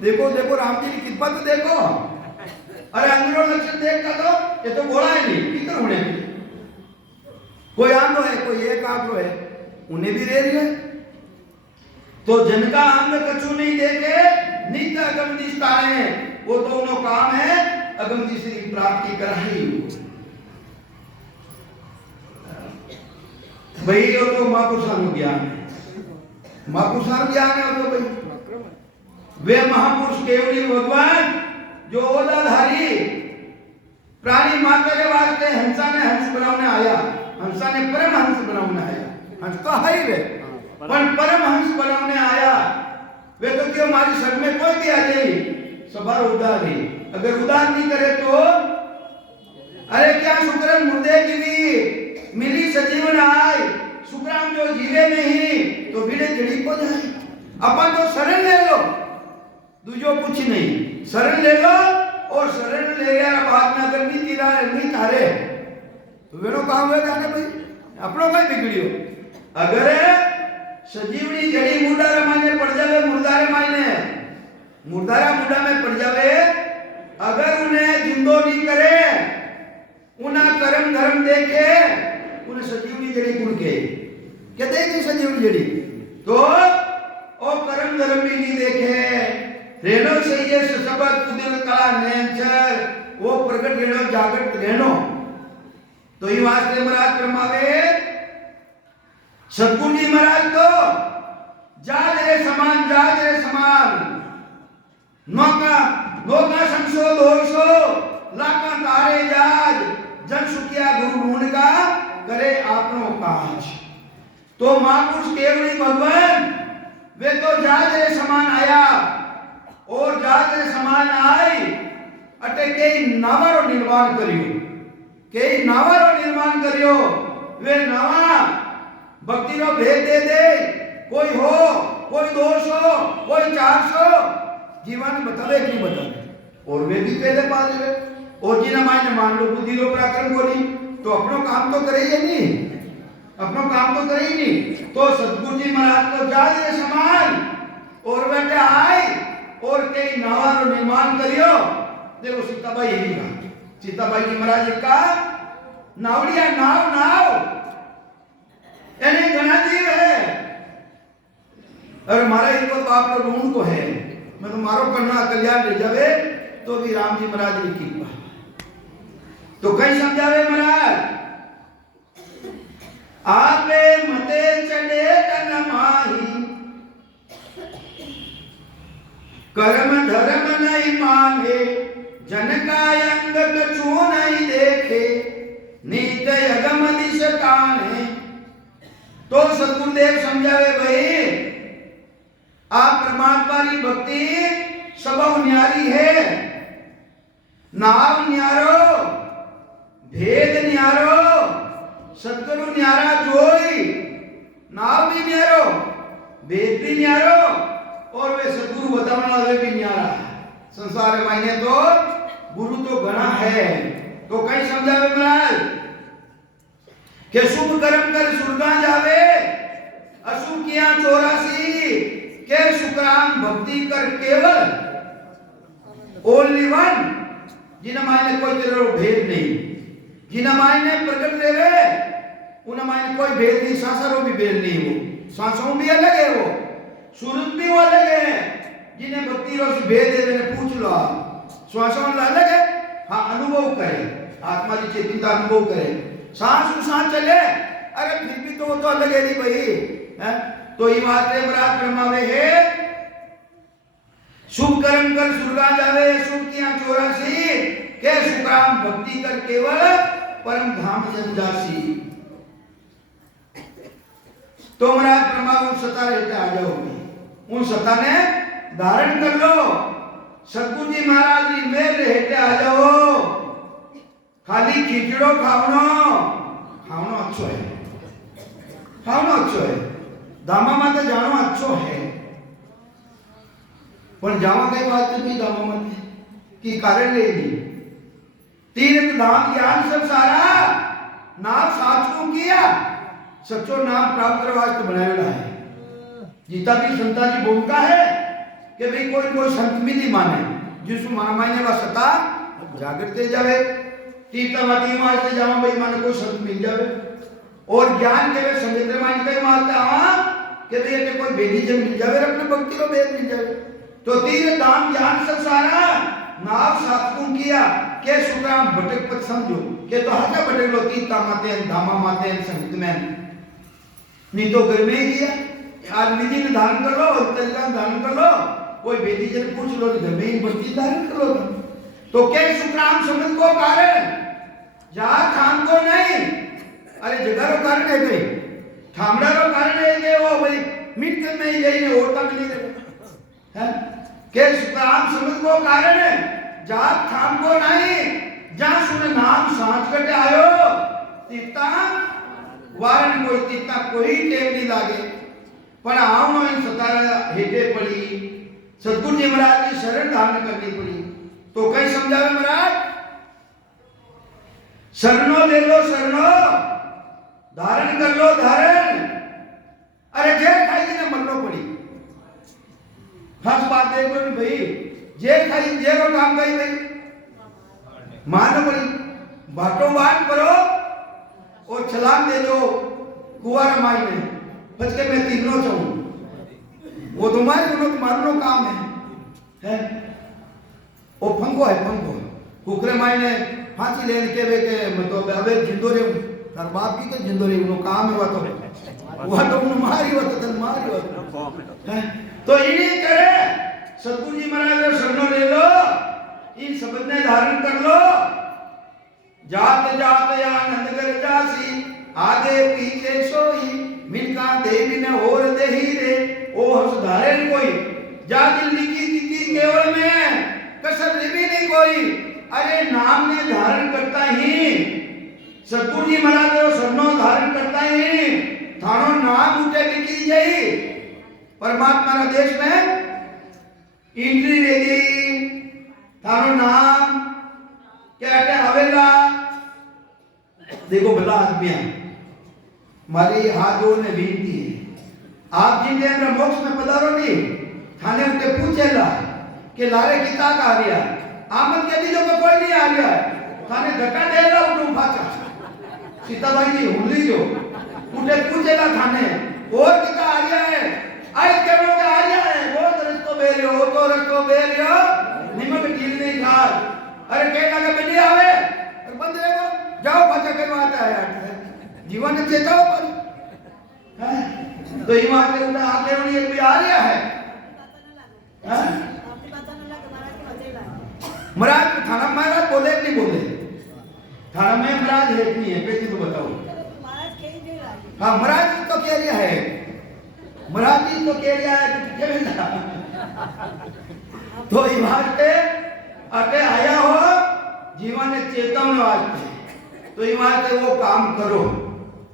देखो देखो राम जी की कृपा तो देखो अरे अंग्रेजों लक्षण देखता तो ये तो बोला ही नहीं फिक्र होने की कोई आंधो है कोई एक आंधो है उन्हें भी दे दिया तो जन का अंग कछु नहीं देके नित्य अगम दिशा है वो तो उन्हों काम है अगम दिशा की प्राप्ति कराई भाई ये तो महापुरुषानु ज्ञान है महापुरुषानु ज्ञान है वो भाई वे महापुरुष केवली भगवान जो ओदाधारी प्राणी मात्र वास्ते हंसा ने हंस बनाने आया हंसा ने परम हंस बनाने आया हंस तो है ही वे पर परम हंस बनाने आया वे तो क्यों हमारी सब में कोई भी आ जाए सबर उदार ही अगर उदार नहीं करे तो अरे क्या शुक्रन मुर्दे की भी मिली सजीवन आए शुक्राम जो जीवे नहीं तो भीड़े जड़ी को जाए अपन तो शरण ले लो दूजो कुछ नहीं, शरण ले लो और शरण ले गया बात ना करनी तीरा नहीं थारे तो वेनो काम है जाने भाई अपनो कई बिगड़ियो। अगर सजीवनी जड़ी मुर्दारे माने पड़ जावे मुर्दारे माने मुर्दारा मुर्दा में पड़ जावे, अगर उन्हें जिंदो नहीं करे उन्हें कर्म धर्म देखे उन्हें सजीवनी जड़ी गुण के कहते हैं कि सजीवनी जड़ी तो ओ कर्म धर्म भी नहीं देखे रेनो सही है सबक कुदिल कला नेचर वो प्रकट रेनो जागृत रेनो तो ये वास्ते महाराज फरमावे सतगुरु जी महाराज तो जाज रे समान नौका नौका संसो दोषो लाका तारे जाज जन सुखिया गुरु ढूंढ का करे आपनो काज। तो महापुरुष केवली भगवान वे तो जाज रे समान आया और जाज रे समान आई अटे कई नावारो निर्माण करियो वे नवा भक्ति रो भेद दे कोई हो कोई दोष हो कोई 400 जीवन बतावे क्यों बतावे और वे भी पहले पा ले और जिना मायने मान लो बुद्धि रो पराक्रम बोली तो अपनो काम तो करे ही नहीं, अपनो काम तो करे ही नहीं। तो सतगुरु जी महाराज तो जाज रे समान और बेटे आए और कई नावारो निर्माण करियो। देखो सीताबाई यही कहा, सीताबाई जी महाराज का नावड़िया नाव यानी घना जीव है और हमारा इनको बाप रो ढूंढ को है मैं तो मारो करना कल्याण ले जावे तो भी राम जी महाराज ने की तो कहीं समझावे महाराज आपे मते चले तन माही कर्म धर्म नहीं माने जन का अंग कछु नहीं देखे नीत अगम दिश काने। तो सतगुरुदेव समझावे भाई आप परमात्मा की भक्ति सब न्यारी है, नाम न्यारो भेद न्यारो सतगुरु न्यारा जोई नाम भी न्यारो भेद भी न्यारो और वे सतगुरु बताने वाले भी न्यारा। संसार मायने तो गुरु तो घना है। तो कहीं समझावे महाराज के शुभ कर्म कर सुरगा जावे अशुभ किया 84 के सुकराम भक्ति कर केवल ओनली वन जिन मायने कोई तेरे भेद नहीं, जिन मायने प्रकट देवे उन मायने कोई भेद नहीं, सांसरों भी भेद नहीं, वो सांसों भी अलग है, वो सूरज भी वो अलग है। जिन्हें भक्ति रो भेद देवे ने पूछ लो श्वासों अलग है, हाँ अनुभव करे आत्मा की चेतनता अनुभव करे सांस सांस चले अरे फिर भी तो वो तो अलग है नहीं भाई है? तो ये बात है महाराज फरमावे है शुभ कर्म कर सुरगा जावे शुभ किया 84 के सुकाम भक्ति कर केवल परम धाम जन जासी। तो महाराज फरमावे सता रहते आ जाओगे उन सता ने धारण कर लो। सतगुरु जी महाराज की मेल रहते आ जाओ। खाली खिचड़ो खावनो अच्छो है, खावनो अच्छो है, दामा माते जानो अच्छो है पर जावा कई बात नहीं दामा माते की कारण ले ली तीर्थ धाम ज्ञान सब सारा नाम साचू किया सच्चो नाम प्राप्त करने वास्ते बनाया है। गीता भी संता जी बोलता है कि भाई कोई संत भी नहीं माने जिसको माने वा सता जागृत दे जावे तीर्थवादी वास्ते जावा भाई माने कोई संत मिल जावे और ज्ञान के वे संगत मान कई मानता हां कि भाई ये कोई वेदी जन मिल जावे अपने भक्ति को वेद मिल जावे। तो तीर्थ धाम ज्ञान सब सारा नाव सातकुन किया के सुखराम भटक पद समझो के तो हटा भटक लो तीर्थ माते धामा माते संगत में नहीं तो घर में ही गया आज विधि ने धारण कर लो तरीका धारण कर लो कोई वेदी जन पूछ लो घर में ही भक्ति धारण कर लो। तो क्या सुखराम समझ को कारण जा खान को नहीं अरे जगह रो कारण है भाई ठामड़ा रो कारण है कि वो भाई मिट में ही गई ने होता भी नहीं है के सुखराम समझ को कारण है जा खान को नहीं जा सुन नाम सांच कटे आयो तीता वारण कोई तीता कोई टेव नहीं लागे पण आवनो इन सतारा हेठे पड़ी सतगुरु जी महाराज की शरण धारण करनी पड़ी। तो कई समझावे महाराज, शरणो ले लो शरणो, धारण कर लो धारण। अरे जे खाई ने मरनो पड़ी। खास बात देखो भाई, जे खाई जे रो काम कई भाई मान पड़ी। बाटो बात करो और छलांग दे दो कुआर माई में, बच के मैं तीनों चाहूं, वो तुम्हारे दोनों मारनो काम है? वो फंको है, फंको कुकरे माई ने फांसी लेने के वे के मतलब अबे जिंदो रे तार बाप की तो जिंदो रे उनो काम है, वो तो उन मारी वो तो मारी वो तो इन्हीं करे सतगुरु जी महाराज शरणों ले लो, इन शब्द ने धारण कर लो। जात जात आनंद कर जासी, आगे पीछे सोई, मिनका देवी ने और देही रे, ओ हस धारे नहीं कोई, जा दिल निकी तिकी केवल में कसर भी नहीं कोई। अरे नाम ने धारण करता ही सतगुरु जी महाराज शरणों धारण करता ही थानो नाम उठे लिखी जाई परमात्मा ना देश में इंद्री रेगी थानो नाम कहते हवेला। देखो भला आदमी हमारी हाथ जोड़ने विनती है, आप जिनके अंदर मोक्ष में पधारो नहीं, थाने उनके पूछेला कि लारे किता का आ रहा आमद के भी जो कोई नहीं आ रहा है, थाने धक्का दे ला उठूं फाचा सीताबाई जी हुली जो उठे पूछेला थाने और किता आ रहा है, आई करो के आ रहा है, वो तो रस्तो बेरियो, वो तो रस्तो बेरियो निमक ढील नहीं खा। अरे कहना के बेटी आवे और बंद रहेगा, जाओ फाचा करवा आता है जीवन चेताओ पर तो ये बात के उनका आके वाली एक भी आ रहा है। महाराज थाना महाराज बोले नहीं बोले, थाना में महाराज है नहीं है, कैसे तो बताओ। हाँ महाराज तो कह रहा है, महाराज जी तो कह रहा है तो ये बात पे अटे आया हो जीवन चेतन वास्ते, तो ये बात पे वो काम करो,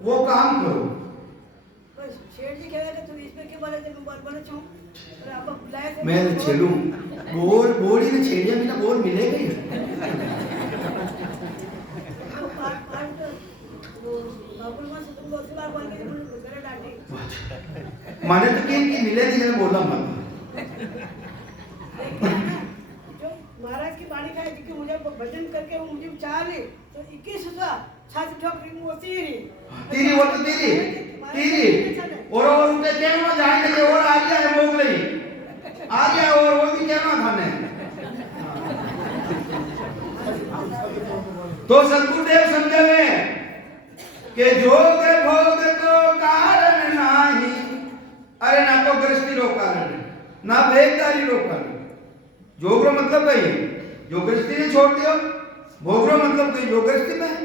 वो काम करो। मैं छेड़ू बोल बोली ने छेड़िया बिना बोल मिलेगा ही माने तो कि मिले थी मैंने बोला मत महाराज की बाणी खाए क्योंकि मुझे भजन करके वो मुझे चाह ले तो 21 छाछ ठोक वो तेरी वो तो तेरी और उनके कहना जाएंगे और आ गया है मोगली आ गया और वो भी कहना खाने। तो सतगुरुदेव समझावे कि जोग भोग को कारण नहीं, अरे ना तो गृहस्थी रो कारण ना बेदारी रो कारण। जोगरो मतलब भाई जो गृहस्थी ने छोड़ दियो, भोगरो मतलब कोई जो गृहस्थी में,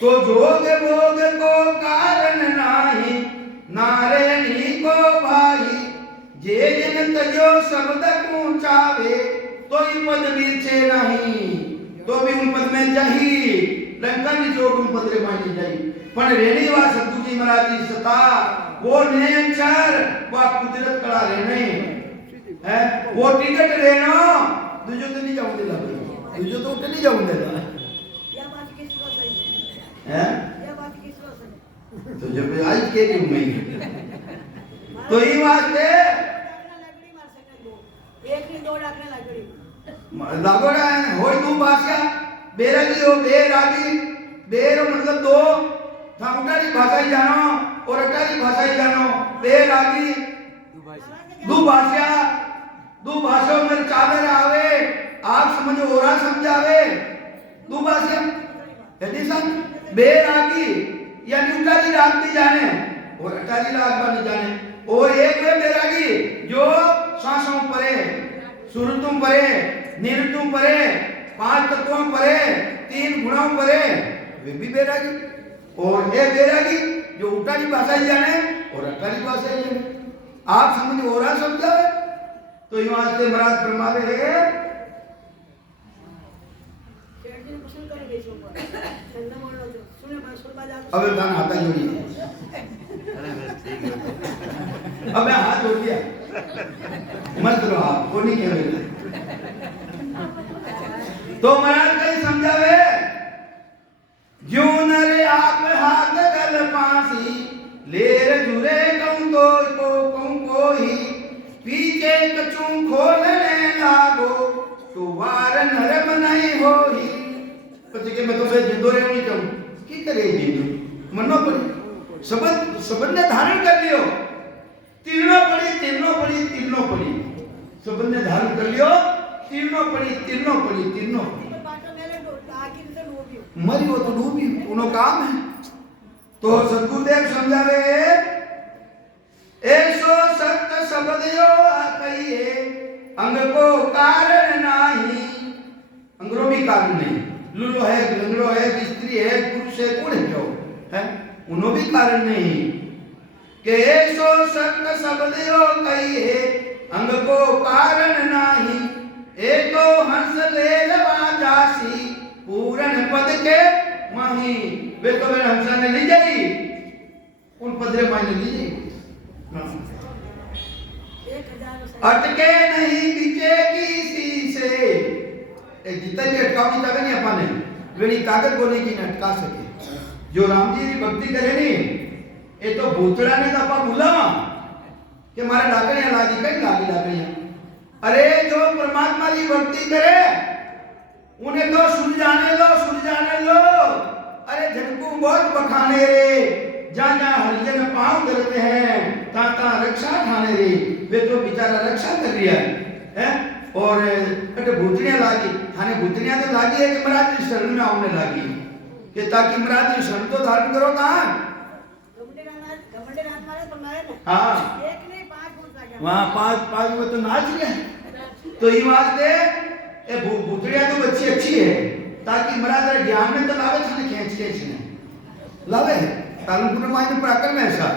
तो जोग भोग को कारण नाही नारायणी को भाई, जे जन तजो शब्द ऊंचावे तो ही पद बीचे नहीं, तो भी उन पद में जाही लंका की चोट उन पद रे मानी जाई। पण रेणी वा सतगुरु जी महाराज की सता वो नेचर वा कुदरत कला रे नहीं है, वो टिकट रेनो तुझे तो नहीं जाऊं देला भाई, तुझे तो उठ नहीं जाऊं देला या बात किस को सही है, या बात किस को सही तो जब आज के दिन में तो ये बात है लगड़ी मार सकते दो एक ने दो डाकने लगड़ी लागोड़ा है होय दो भाषा बेरागी हो बेरागी बेरो मतलब दो था उटारी भाषा ही जानो और अटारी भाषा ही जानो बेरागी दो भाषा में चादर आवे आप समझो ओरा समझावे दो भाषा यदि सन बेरागी या उटारी राग भी जाने और अटारी राग भी जाने, और एक वे बेरागी जो सांसों परे सुरतों परे निरतों परे पांच तत्वों परे तीन गुणों परे वे भी बेरागी, और एक बेरागी जो उटारी भाषा ही जाने और अटारी भाषा ही जाने। आप समझ हो रहा समझा है तो यहाँ से महाराज फरमावे है अब गाना हाथ जोड़िए, अब मैं हाथ जोड़ दिया मत करो आप कोनी कहेगा। तो महाराज कहीं समझावे जो नरे आप हाथ गल पासी लेर जुरे कहूं तो कहूं कोई पीछे कछू खोलने लागो तो वार नरम नहीं होई। પછી કે મેં તો ભાઈ જીંદો રહેવું ચાહું की करे जींदो मनो पड़ी सबद ने धारण कर लियो तीर्णो पड़ी सबद ने धारण कर लियो तीर्णो पड़ी मरी वो तो डूबी उनो काम है। तो सद्गुरुदेव समझावे ऐसो सत्य शब्दयो कहिए अंग को कारण नहीं। अंगरो भी कारण नहीं, लूलो है लंगड़ो है स्त्री है पुरुष है कौन है क्यों है उनो भी कारण नहीं के ऐसो सत्य शब्दयो कहिए अंग को कारण नहीं। एक तो हंस ले जासी पूर्ण पद के माही वे तो मेरे हंसा ने ली जाई उन पदरे मायने ली जाई अटके नहीं बीचे किसी से। एक जितना भी अटकावनी ताकत नहीं अपने वेनी ताकत बोले की न अटका सके। जो राम जी की भक्ति करे नी ये तो भूतड़ा ने तो अपा बोला कि मारे लाकड़ियां लागी कई लागी लाकड़ियां। अरे जो परमात्मा की भक्ति करे उन्हें तो सुलझाने लो। अरे झटकू बहुत बखाने रे जहाँ हरिजन पांव करते हैं ता रक्षा ठाने रे वे तो बेचारा रक्षा कर रिया है और अटे भूतनिया लागी थाने भूतनिया तो लागी है कि महाराज की शरण में आने लागी कि ताकि महाराज की शरण तो धारण करो कहाँ हाँ वहाँ पांच में तो नाच गए। तो ये वास्ते ये भूतड़िया तो बच्ची अच्छी है ताकि महाराज ज्ञान में तो लावे थाने खींच ने लावे तालुपुर मायने पराक्रम है ऐसा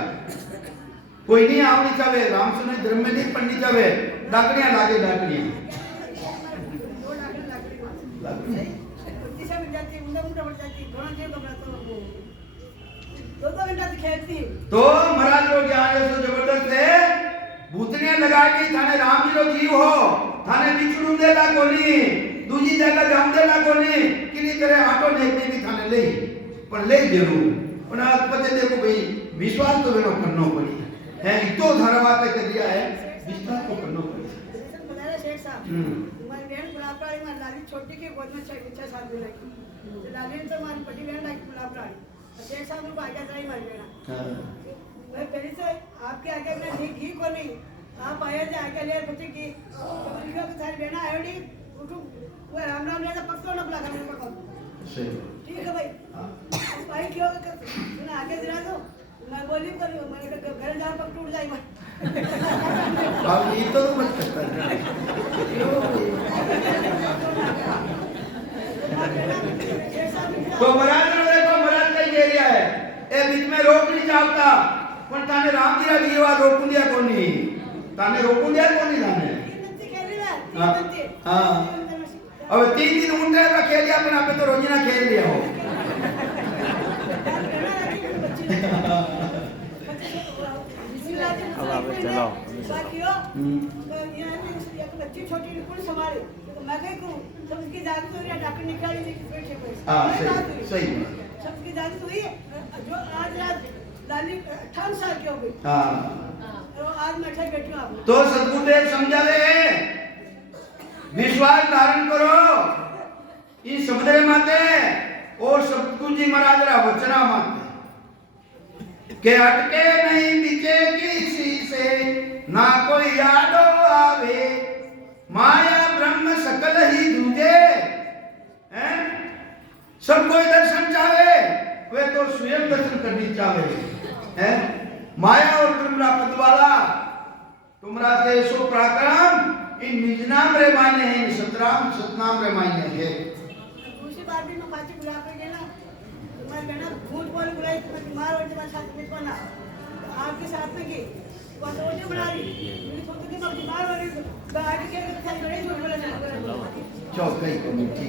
कोई नहीं आवनी चाहे राम सुने धर्म में नहीं पढ़नी चाहे डाकड़ियां लागे डाकड़ियां तो महाराज को ज्ञान है तो जबरदस्त है भूतनियां लगा के थाने राम जी रो जीव हो थाने बिछड़ू देला कोनी दूजी जगह जाऊं देला कोनी किनी तरह आटो देखने भी थाने ले पर ले जरूर पण आज पते देखो भाई विश्वास तो वेनो करनो पड़ी है इतो धरवाते कर दिया है विश्वास तो करनो पड़ी। बताया शेख साहब हमारी बहन गुलाबरानी मार लाली छोटी के गोद में 6 साल में रखी लाली तो हमारी बड़ी बहन लाइक गुलाबरानी शेख साहब को आगे जाई मार लेना मैं पहले से आपके आगे मैं घी को नहीं आप आए थे आगे ले बच्चे की तो के सारी बहन आयोडी वो राम ने तो पक्का न बुला करने को ठीक है भाई भाई क्यों मैंने आगे दिला दो मैं बोली पर मैं घर जा पर टूट जाएगा अब ये तो मत करता तो महाराज ने देखो महाराज का ये एरिया है ए बीच में रोक नहीं चाहता पण ताने राम जी रा जीवा रोकूं दिया कोनी ताने रोकूं दिया कोनी ताने हां अब 3 दिन उंडे का खेल लिया अपन आपे तो रोजीना खेल लिया हो अब आप चलो बाकियो यानी एक बच्ची छोटी कौन संभाले तो मैं कह को सबकी जान तो या डॉक्टर निकाली थी बैठे पे हां सही सबकी जान तो हुई जो आज रात दानी 58 साल की हो गई हां तो आज मैं ठे बैठी हूं तो सद्गुरुदेव समझावे विश्वास धारण करो इस समुद्र माते और सतगुरु जी महाराज रा वचना माते के अटके नहीं बिचे किसी से ना कोई यादो आवे माया ब्रह्म सकल ही दूजे हैं सब कोई दर्शन चाहे वे तो स्वयं दर्शन करनी चाहे हैं माया और ब्रह्म पद वाला तुमरा से सो पराक्रम इन निज नाम रे मायने है सतनाम रे मायने है। दूसरी बात भी मैं पाची बुला के गया ना तुम्हारे बेटा झूठ बोल बुलाई तुम्हें बीमार हो जाए साथ में बना आपके साथ में की कौन तो जो बना रही मेरी छोटी की मैं बीमार हो रही तो आगे क्या करते थे बड़े झूठ बोला ना चौकई कमेटी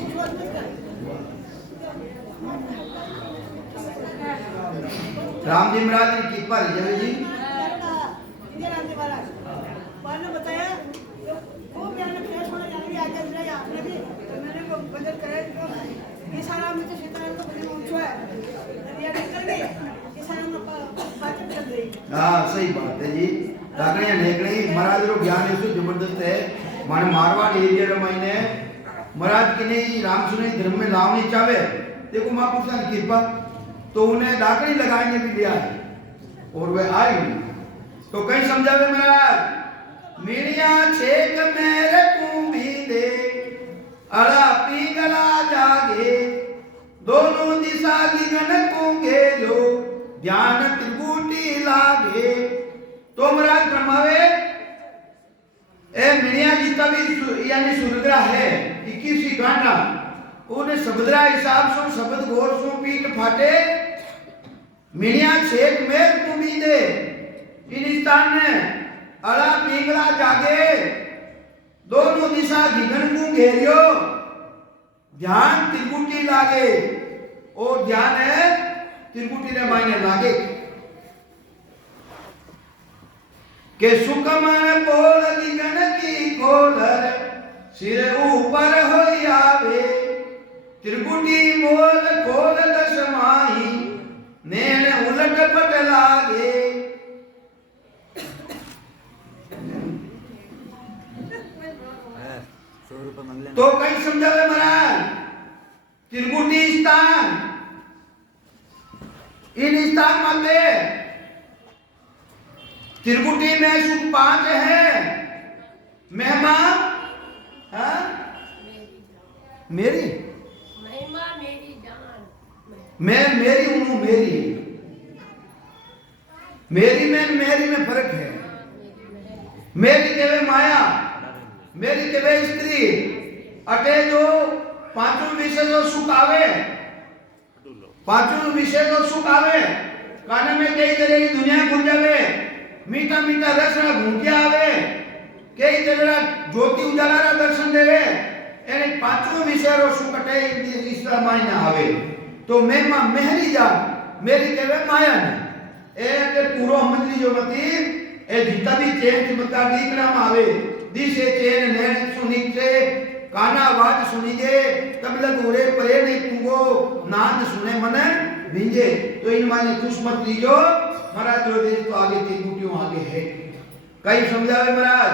राम जी महाराज की कृपा जय जी इंदिरा गांधी महाराज ने बताया खूब सही बात है जी। डाकणिया नेकणी महाराज रो ज्ञान ऐसो जबरदस्त है। माने मारवाड़ एरिया रे मायने महाराज की नहीं राम सुने धर्म में लावनी चाहे देखो महापुरुषों की कृपा तो उन्हें डाकणी लगाने भी लिया है और वे आई तो कहीं समझावे महाराज मिलिया छेक मेरे कुंभी दे अड़ा पीगला जागे दोनों दिशा की गण कुंगे जो ध्यान त्रिकुटी लागे तो महाराज ब्रह्मावे ए मिलिया जितना भी यानी सुरद्रा है 21 गाना उन्हें शब्दरा हिसाब से शब्द घोर सो पीठ फाटे मिलिया छेक मेर कुंभी दे इन स्थान में अड़ा पीगला जागे दोनों दिशा घिगन को घेरियो ध्यान त्रिकुटी लागे और ध्यान है त्रिकुटी ने मायने लागे के सुकमन बोल घिगन की कोलर सिर ऊपर हो आवे त्रिकुटी मोल खोल दश माही नैन उलट पट लागे तो कहीं समझावे महाराज त्रिकुटी स्थान इन स्थान माते त्रिकुटी में सुख 5 है महिमा हाँ मेरी महिमा मेरी जान मैं मेरी हूं मेरी में फर्क है। मेरी केवे माया मेरी केवे स्त्री अटे जो पांचों विषय जो सुख आवे पांचों विषय जो सुख आवे काने में कई तरह की दुनिया घुल जावे मीठा मीठा रस घूंटिया आवे कई तरह ज्योति उजाला रा दर्शन देवे एने पांचों विषय रो सुख अटे इस मायने आवे तो मैं मां मेहरी जा मेरी केवे माया ने ए के पूरो हमली जो मती ए जितना भी चैन चमत्कार दीकरा में आवे दिसे चैन नैन सुनी से काना आवाज सुनीजे तब लग उरे परे नहीं पूगो नाद सुने मने भिंजे तो इन माने खुश मत लीजो महाराज जो देश तो आगे की बूटियों आगे है कई समझावे महाराज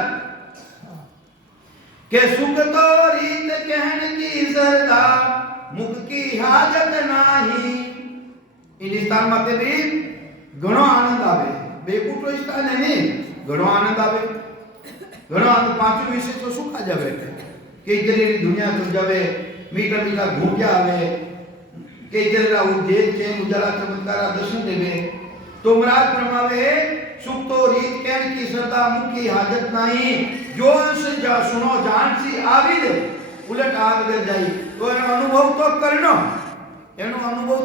के सुख तो रीत कहन की सरदा मुख की हाजत नाही इन स्थान माते भी घणो आनंद आवे बेकूटो स्थान है नहीं घणो आनंद आवे घणो आनंद पांचों विषय तो सुख आ जावे कई तरह की दुनिया सुन जावे मीठा मीठा घूमया आवे कई तरह उजे चैन उजाला चमत्कार दर्शन देवे तो महाराज फरमावे सुख तो रीत कहन की श्रद्धा मुख की हाजत नहीं जो सुनो जान सी आविद उलट आग कर जाई तो एनो अनुभव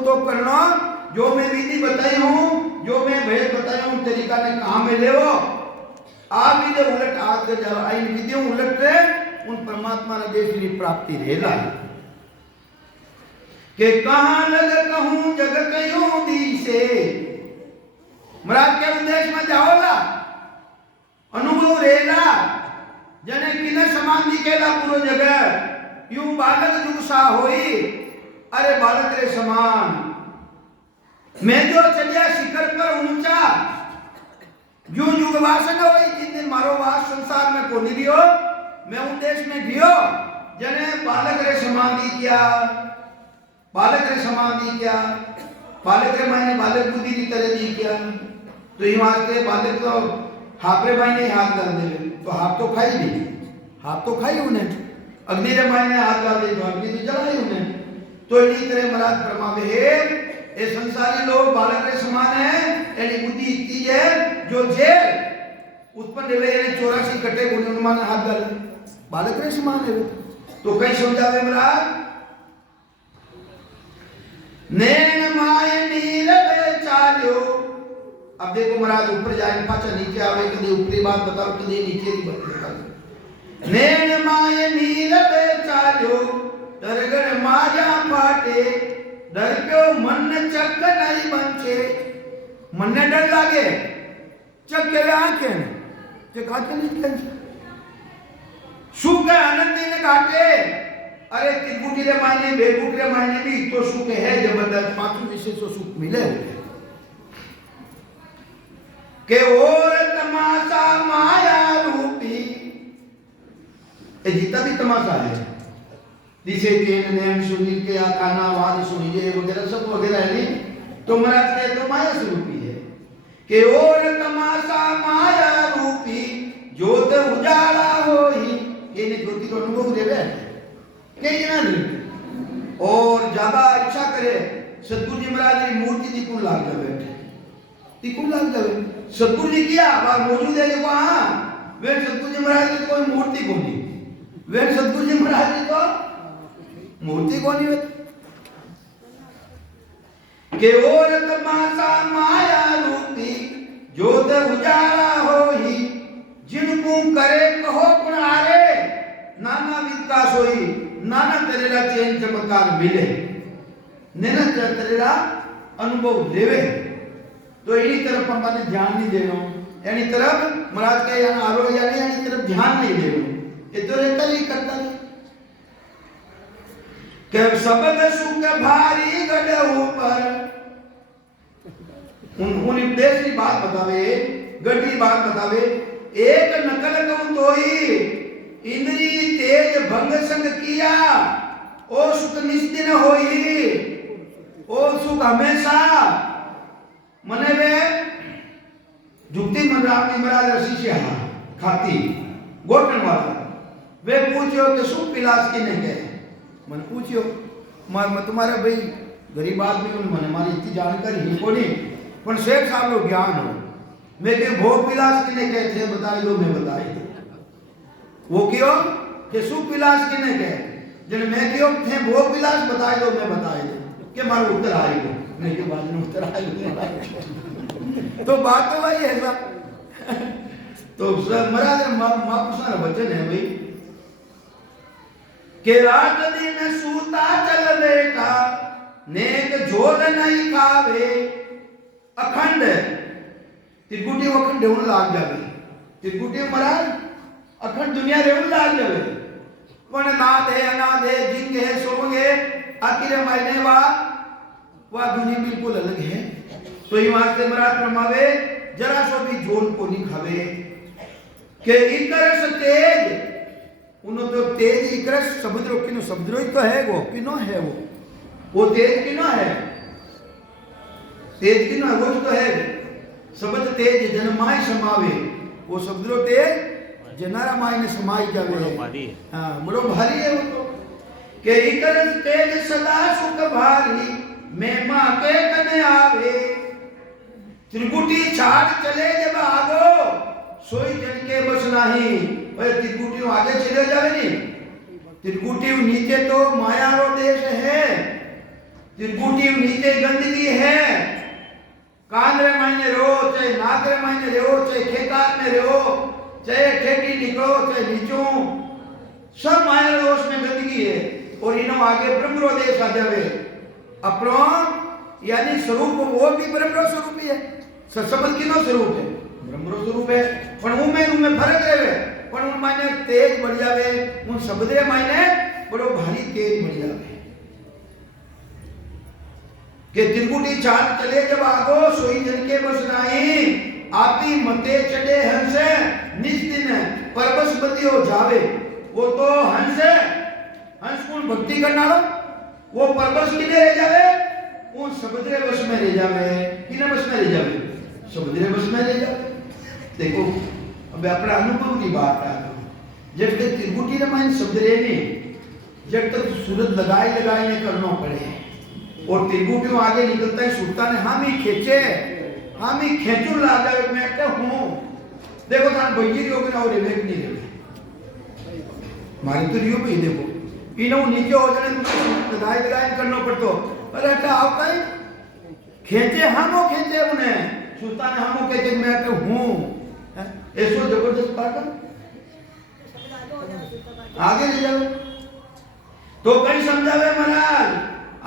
तो करनो जो मैं विधि बताई हूं जो मैं भेद बताई हूं तरीका ने काम में लेवो आविद उलट आग कर जाओ आई विधि उलट रे उन परमात्मा ने देश की प्राप्ति रहेला के कहां लग कहूं जग कयूं दी से महाराज के उद्देश्य में जाओला अनुभव रहेला जने किने समान दिखेला पूरो जगह यूं बालक जुग सा होई अरे बालक रे समान मैं जो चलिया शिखर पर ऊंचा यूं युग वासन होई जिन दिन मारो वास संसार में को निरियो मैं उन देश में गियो जने बालक रे समाधि किया बालक रे मायने बालक बुद्धि की तरह दी किया तो ये वास्ते बालक तो हापरे मायने हाथ डाल दे तो हाथ तो खाई उन्हें अग्नि रे मायने हाथ डाल दे तो अग्नि तो जलाई उन्हें तो इन्हीं तरह महाराज परमावे ये संसारी लोग बालक रे समान है यानी बुद्धि इतनी है जो जेल उत्पन्न हुए यानी 84 कटे गुण माने हाथ डाल बालक रे समान है तो कई समझावे महाराज नैन माय नील बेचालो अब देखो महाराज ऊपर जाए पाछा नीचे आवे कभी ऊपरी बात बताओ कभी नीचे की बात बताओ नैन माय नील बेचालो दरगड़ माया पाटे डर क्यों मन चक नहीं बंचे मन ने डर लागे चक के आंखें जे काटे नहीं के सुख आनंद ने काटे अरे त्रिकुटी रे मायने बेकुटी रे मायने भी तो सुख है जबरदस्त पांचों विषय तो सुख मिले के और तमाशा माया रूपी, ये जितना भी तमाशा है, जिसे केन नैन सुनील के आकाना वाद सुनिए वगैरह सब वगैरह है नहीं, तो महाराज के तो माया स्वरूपी है के और तमाशा माया रूपी ज्योत उजाला होई, ये ने ज्योति को अनुभव देवे के ना नहीं। और ज्यादा इच्छा करे सतगुरु जी महाराज की मूर्ति दी को लाग जावे, तिकुल लाग जावे। सतगुरु जी किया बात मौजूद है देखो, हाँ वे सतगुरु जी महाराज की कोई मूर्ति को नहीं, वे सतगुरु जी महाराज की तो मूर्ति को नहीं के और तमाशा माया रूपी ज्योत उजाला होई, जिनको करे कहो पुनारे नाना विकास होई, नाना तेरेरा चैन चमत्कार मिले, नैना तेरेरा अनुभव लेवे। तो इन्हीं तरफ हमने ध्यान नहीं देना, यानी तरफ महाराज के यहाँ आरो यानी यानी तरफ ध्यान नहीं देना, ये तो रहता ही करता नहीं के शब्द सुख भारी गढ़ ऊपर, उन उपदेश की बात बतावे, गढ़ी बात बतावे। एक नकल कहूं तो ही इंद्री तेज भंग संग किया, ओ सुख निस्दिन होई, ओ सुख हमेशा मने वे जुक्ति मनराम की महाराज शिष्य खाती गोटन वाला, वे पूछो कि सुख पिलास की नहीं गए, मन पूछियो मैं तुम्हारे भाई गरीब आदमी को मैंने हमारी इतनी जानकारी ही को नहीं, पर शेख साहब लोग ज्ञान हो, मैं के भोग विलास किने कहते हैं बताई दो, मैं बताई दो वो क्यों कि सुख विलास किने कहे, जन मैं क्यों थे भोग विलास बताई दो, मैं बताई दो के मारो उत्तर आई दो, मैं के बाद में उत्तर आई दो तो बात तो वही है सब। तो महाराज महापुरुषा वचन है भाई के रात दिन सूता चल बेटा नेक जोर नहीं खावे, अखंड त्रिकुटी अखंड रेवण लाग जावे, त्रिकुटी महाराज अखंड दुनिया रेवण लाग जावे, पण नाथ है अनाथ है जिंग है सोंग है आखिर मायने वा दुनिया बिल्कुल अलग है। तो ये वास्ते महाराज फरमावे जरा सो भी जोर को नहीं खावे के इकरस तेज, उन्हों तो तेज इकरस समुद्रो किनो, समुद्रो ही तो है वो किनो है वो तेज किनो है, तेज किनो है वो तो है शब्द तेज जनमाय समावे, वो समुद्रो तेज जनारा माय ने समाई जावे, हाँ बड़ो भारी है वो तो के इकरस तेज सदा सुख भारी मैं मां के कने आवे, त्रिकुटी छाड़ चले जब आगो सोई जन के बस नहीं, भाई त्रिकुटी आगे चले जावे नहीं, त्रिकुटी नीचे तो माया रो देश है, त्रिकुटी नीचे गंदगी है, कांदरे मायने रहो चाहे नागरे मायने रहो चाहे खेतार में रहो चाहे ठेठी निकलो चाहे नीचो, सब माया दोष में गंदगी है। और इन्हों आगे ब्रह्मरो देश आ जावे अपनो यानी स्वरूप वो भी ब्रह्मरो स्वरूप ही है, सबद किनो स्वरूप है ब्रह्मरो स्वरूप है, पण उनमें फर्क है, पण उन मायने तेज बढ़ जावे, उन शब्दे मायने बड़ो भारी तेज बढ़ जावे के त्रिकुटी चाल चले जब आगो सोई जन के बस नहीं, आपी मते चढ़े हंस निज दिन परबस बदी हो जावे, वो तो हंस कौन भक्ति करना लो वो परबस किने रह जावे, वो समुद्रे बस में रह जावे, किने बस में रह जावे, समुद्रे बस में रह जावे। देखो अब अपने अनुभव की बात है, जब तक त्रिकुटी ने मान समुद्रे ने जब तक सूरत लगाए ने करना पड़े, और त्रिकुटी आगे निकलता है सुल्तान ने हम ही खेचू ला जावे, मैं कहता हूं देखो तार भैया लोग ना और रेवेक नहीं रहे मारी तो रियो भी देखो इनो नीचे हो जाने लगाए करना पड़तो, अरे क्या आवता है खेचे खेचे उन्हें सुल्तान हमो कहते मैं कहता हूं ऐसो जबरदस्त बात आगे ले जाओ तो कई समझावे महाराज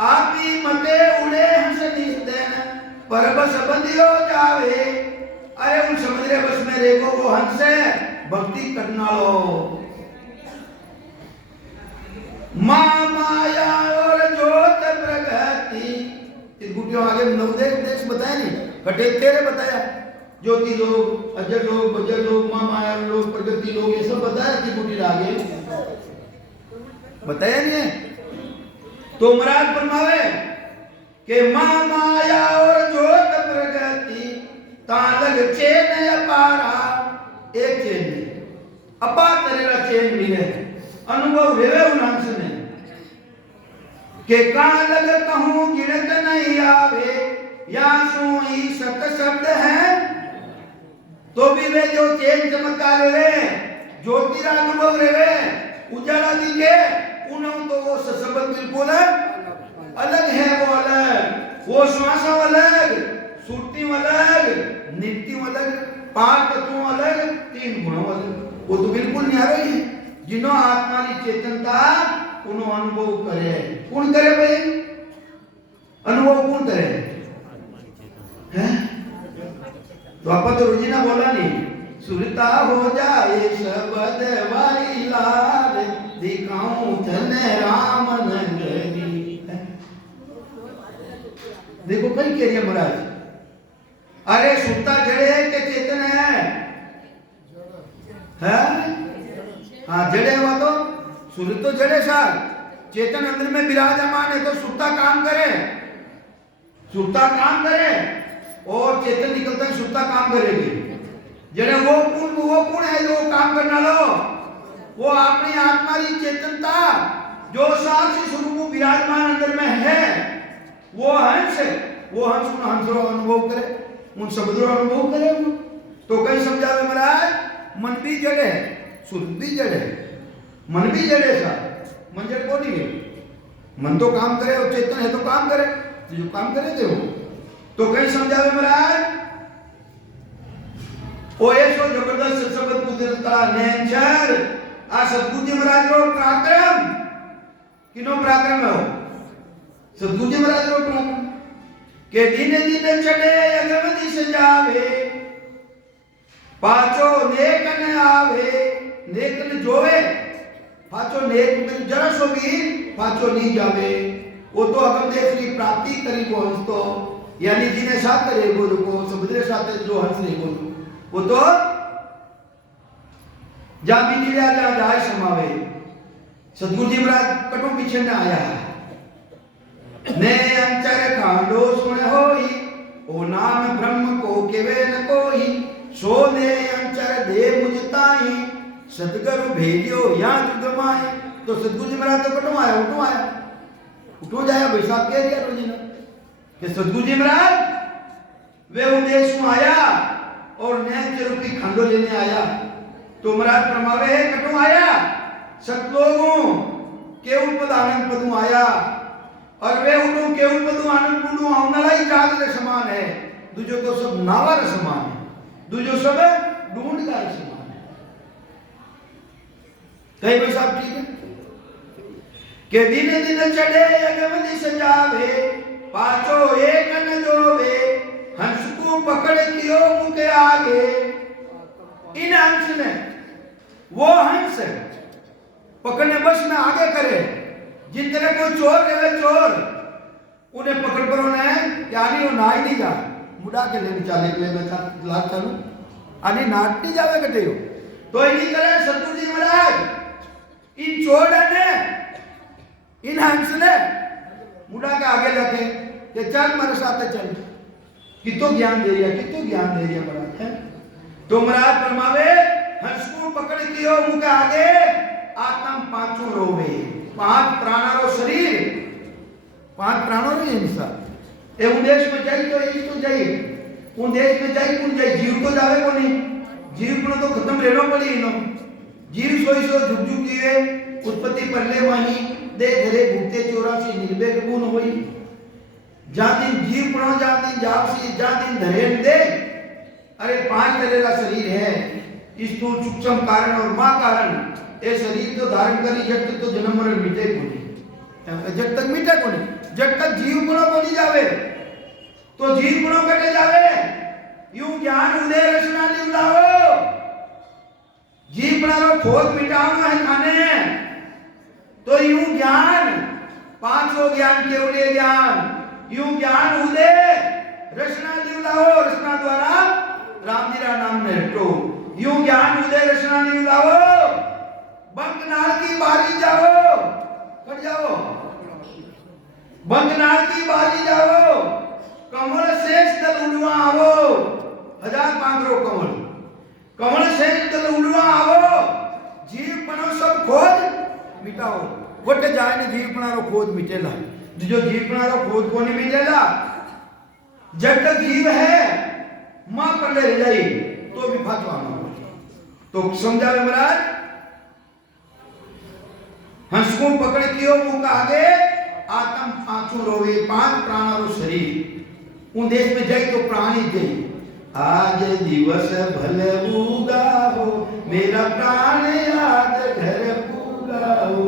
आप ही मते उड़े हमसे निस्तेन परबस बंदियो जावे, अरे उन समुद्रे बस में देखो वो हंस भक्ति करना लो, माया और जोत प्रगति, त्रिकुटियों आगे नवदेश देश बताया नहीं कटे तेरे बताया ज्योति लोग, अजर लोग, बजर लोग, माया लोग, प्रगति लोग, ये सब बताया त्रिपुटी आगे बताया नहीं है। तो महाराज फरमावे कि माया और जोत प्रगति तालग चेन अपारा, एक चेन नहीं अपार तरेला चेन भी है अनुभव रेवे उनांस ने के कालग कहूं गिरत नहीं आवे या सोई सत शब्द है, तो भी वे जो चेन चमत्कार रे ज्योतिरा अनुभव रे उजाला दिखे उन्हों तो वो शब्द बिल्कुल अलग है, वो अलग, वो श्वास अलग, सुरती अलग, नित्य अलग, पांच तत्वों अलग, तीन गुणों अलग, वो तो बिल्कुल न्यारो ही जिन्हों आत्मा की चेतनता उन्हों अनुभव करे। कौन करे भाई अनुभव, कौन करे हैं? तो आप तो रोजीना बोला नहीं, सुरता हो जाए शब्द वाली लाल दिखाऊं धन राम नगरी। देखो कई कह रही है महाराज, अरे सुरता जड़े है कि चेतन है? हाँ जड़े हुआ तो सुरत तो जड़े सार, चेतन अंदर में विराजमान है तो सुरता काम करे, सुरता काम करे और चेतन निकलता है सुरता काम करेगी। जड़े वो कौन है जो काम करना लो, वो अपनी आत्मा की चेतनता जो साक्षी स्वरूप विराजमान अंदर में है, वो हंस उन हंसों अनुभव करे, उन शब्दों अनुभव करे। तो कहीं समझावे महाराज मन भी जड़ है, सुर भी जड़ है, मन भी जड़ है, सा मन जड़ को नहीं है, मन तो काम करे और चेतन है तो काम करे, जो काम करे थे वो। तो कहीं समझावे महाराज ओ ऐसो जबरदस्त शब्द कुदरता नेचर आ सतगुरु जी महाराज रो पराक्रम, किनो पराक्रम है वो सतगुरु जी महाराज रो पराक्रम के दिन दिन चढ़े अगमदी सजावे पाचो नेकन आवे, नेकन जोवे पाचो नेक में जरा सो भी पाचो नहीं जावे, वो तो अगम देश की प्राप्ति करी वो हंस तो, यानी जिन्हें साथ करे वो को समुद्र साथ जो हंस नहीं बोलो वो तो जहां भी चिड़िया जहां जाए समावे। सतगुरु जी महाराज कटो पीछे न आया ने अंचर खांडो सुन होई, ओ नाम ब्रह्म को केवे न कोई, सो ने अंचर दे मुझताई, सतगुरु भेजियो या जुगमाए। तो सतगुरु जी महाराज तो कटो आया, उठो जाया भाई साहब कह दिया रोजी ने कि सतगुरु जी महाराज वे उद्देश्य में आया और नैन रूपी खंडो लेने आया। तो महाराज परमावे है कटो आया सतलोगों केवल पद आनंद पदू आया, और वे उठो केवल पदू आनंद पदू आउनला ही जाग रे समान है, दूजो तो सब नावर समान है, दूजो सब ढूंढ का समान है। कहीं भाई साहब ठीक है के दिन दिन चढ़े अगमदी सजावे पाचो एक न जोवे, हंस को पकड़ कियो मुके आगे। इन हंस ने वो हंस पकड़ने बस में आगे करे, जिन तरह कोई चोर रहे चोर उन्हें पकड़ पर उन्हें यानी वो ना ही नहीं जा मुड़ा के ले चाले के लिए मैं लाख चालू आनी नाट नहीं जावे कटे हो। तो इन्हीं तरह सतगुरु जी महाराज इन चोर ने इन हंस ने मुड़ा के आगे लगे कि चल मेरे साथ चल, कितो ज्ञान दे रहा, कितो ज्ञान दे रहा महाराज है। तो महाराज फरमावे हंस को पकड़ कियो मुके आगे आत्म पांचों रोवे, पांच प्राणों शरीर, पांच प्राणों रे इंसान ए उदेश में जाई तो एक तो जाई, उन देश में जाई कौन जाई, जीव तो जावे को नहीं, जीव को तो खत्म रहनो पड़ी इनो, जीव सोई सो झुक झुक जीवे उत्पत्ति परले वाही दे धरे भूते 84 निर्वेग गुण होई, जा दिन जीव पड़ो जा दिन जापसी जा दिन धरेन दे। अरे पांच तरह का शरीर है, स्थूल सूक्ष्म कारण और मां कारण, ये शरीर तो धारण करी जब तक तो जन्म मरण मिटे को नहीं, जब तक मिटे को नहीं, जब तक जीव गुणों को नहीं जावे तो जीव गुणों कटे जावे। यूं ज्ञान उदय रचना निवलाओ, जीव बनाओ खोज मिटाओ है खाने, तो यूं ज्ञान पांचों ज्ञान केवल ज्ञान यूं ज्ञान उदय रचना दिवलाओ, रचना द्वारा राम जी रा नाम ने हटो यूं ज्ञान उदय रचना नहीं लाओ बंकनाल की बारी जाओ कट जाओ बंकनाल की बारी जाओ कमल शेष दल उड़वा आवो 1500 कमल कमल शेष दल उड़वा आवो जीव पनो सब खोज मिटाओ गोटे जाए ने जीव पनारो खोज मिटेला जो जीव पनारो खोज कोनी मिटेला जब तक जीव है मां पल्ले रह जाई तो भी फतवा तो समझावे महाराज हंस को पकड़ कियो मुंह का आगे आत्म पांचू रोवे 5 प्राणों शरीर उन देश में जाए तो प्राणी दे आज दिवस भले उगाओ मेरा प्राण याद घर पुगाओ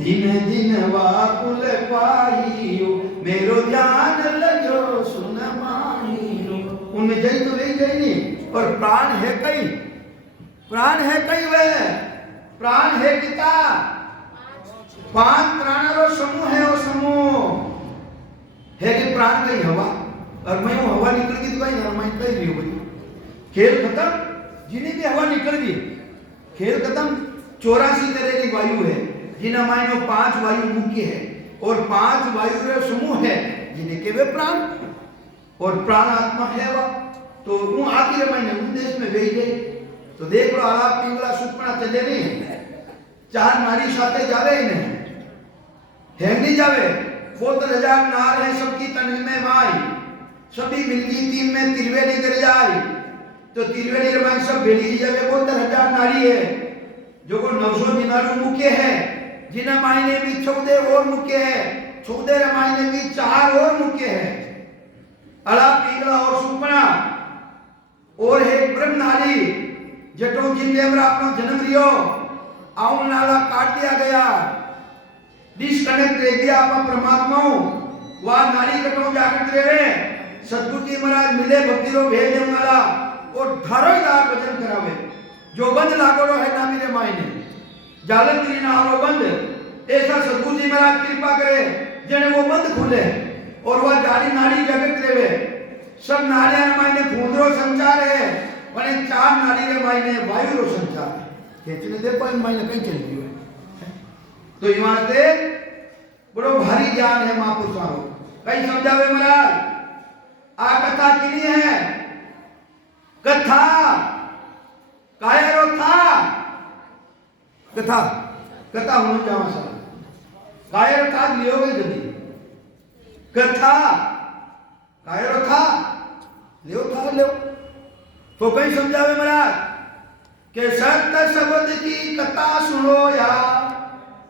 दिन दिन वाकुल पाइयो मेरो ध्यान लगो सुन मानियो उनमें जाए तो वही गई नहीं और प्राण है कई वे प्राण है किता 5 प्राणों समूह है वो समूह है कि प्राण कई हवा और मैं वो हवा निकल गई तो कहीं ना मैं कहीं नहीं हुई खेल खत्म जिन्हें भी हवा निकल गई खेल खत्म 84 तरह की वायु है जिन्हें मायनो 5 वायु मुख्य है और 5 वायु रे समूह है जिन्हें के वे प्राण और प्राण आत्मा है वह तो वो आखिर महीने उन देश में भेज गई तो देख लो आलाप पिंगला सुपना चले नहीं 4 नारी साथे जावे ही नहीं है नहीं जावे 70,000 नार है सबकी तन में माई सभी मिलकी 3 में त्रिवेणी कर जाए तो त्रिवेणी रे माई सब भेड़ी जावे 70,000 नारी है जो को 900 दिनारू मुख्य है जिन्हें मायने भी 14 और मुख्य है 14 रे मायने भी 4 और मुख्य है आलाप पिंगला और सुपना और है ब्रह्म नारी जटों जिंदेवरा अपना जन्म लियो आउन नाला काट दिया गया डिस्कनेक्ट रह गया अपना परमात्मा वह नारी कटों जाकर रहे सतगुरु जी महाराज मिले भक्ति रो भेज वाला और धारोदार भजन करावे जो बंद लागो है ना मेरे मायने जालंधरी ना हो बंद ऐसा सतगुरु जी महाराज कृपा करे जने वो बंद खुले और वह जारी नारी जगत रेवे सब नारियां मायने फूंदरो संचार है वने 4 नारी रे मायने वायु रो संचार खेचने दे पर मायने कहीं चल गयो है तो इवां से बड़ो भारी ज्ञान है महापुरुषों कहीं समझावे महाराज आ कथा किनी है कथा कायरो था कथा कथा होने जावा सा कायर था लियोगे जदी कथा कायरो था ले तो कहीं समझावे महाराज के सत्य शब्द की कथा सुनो या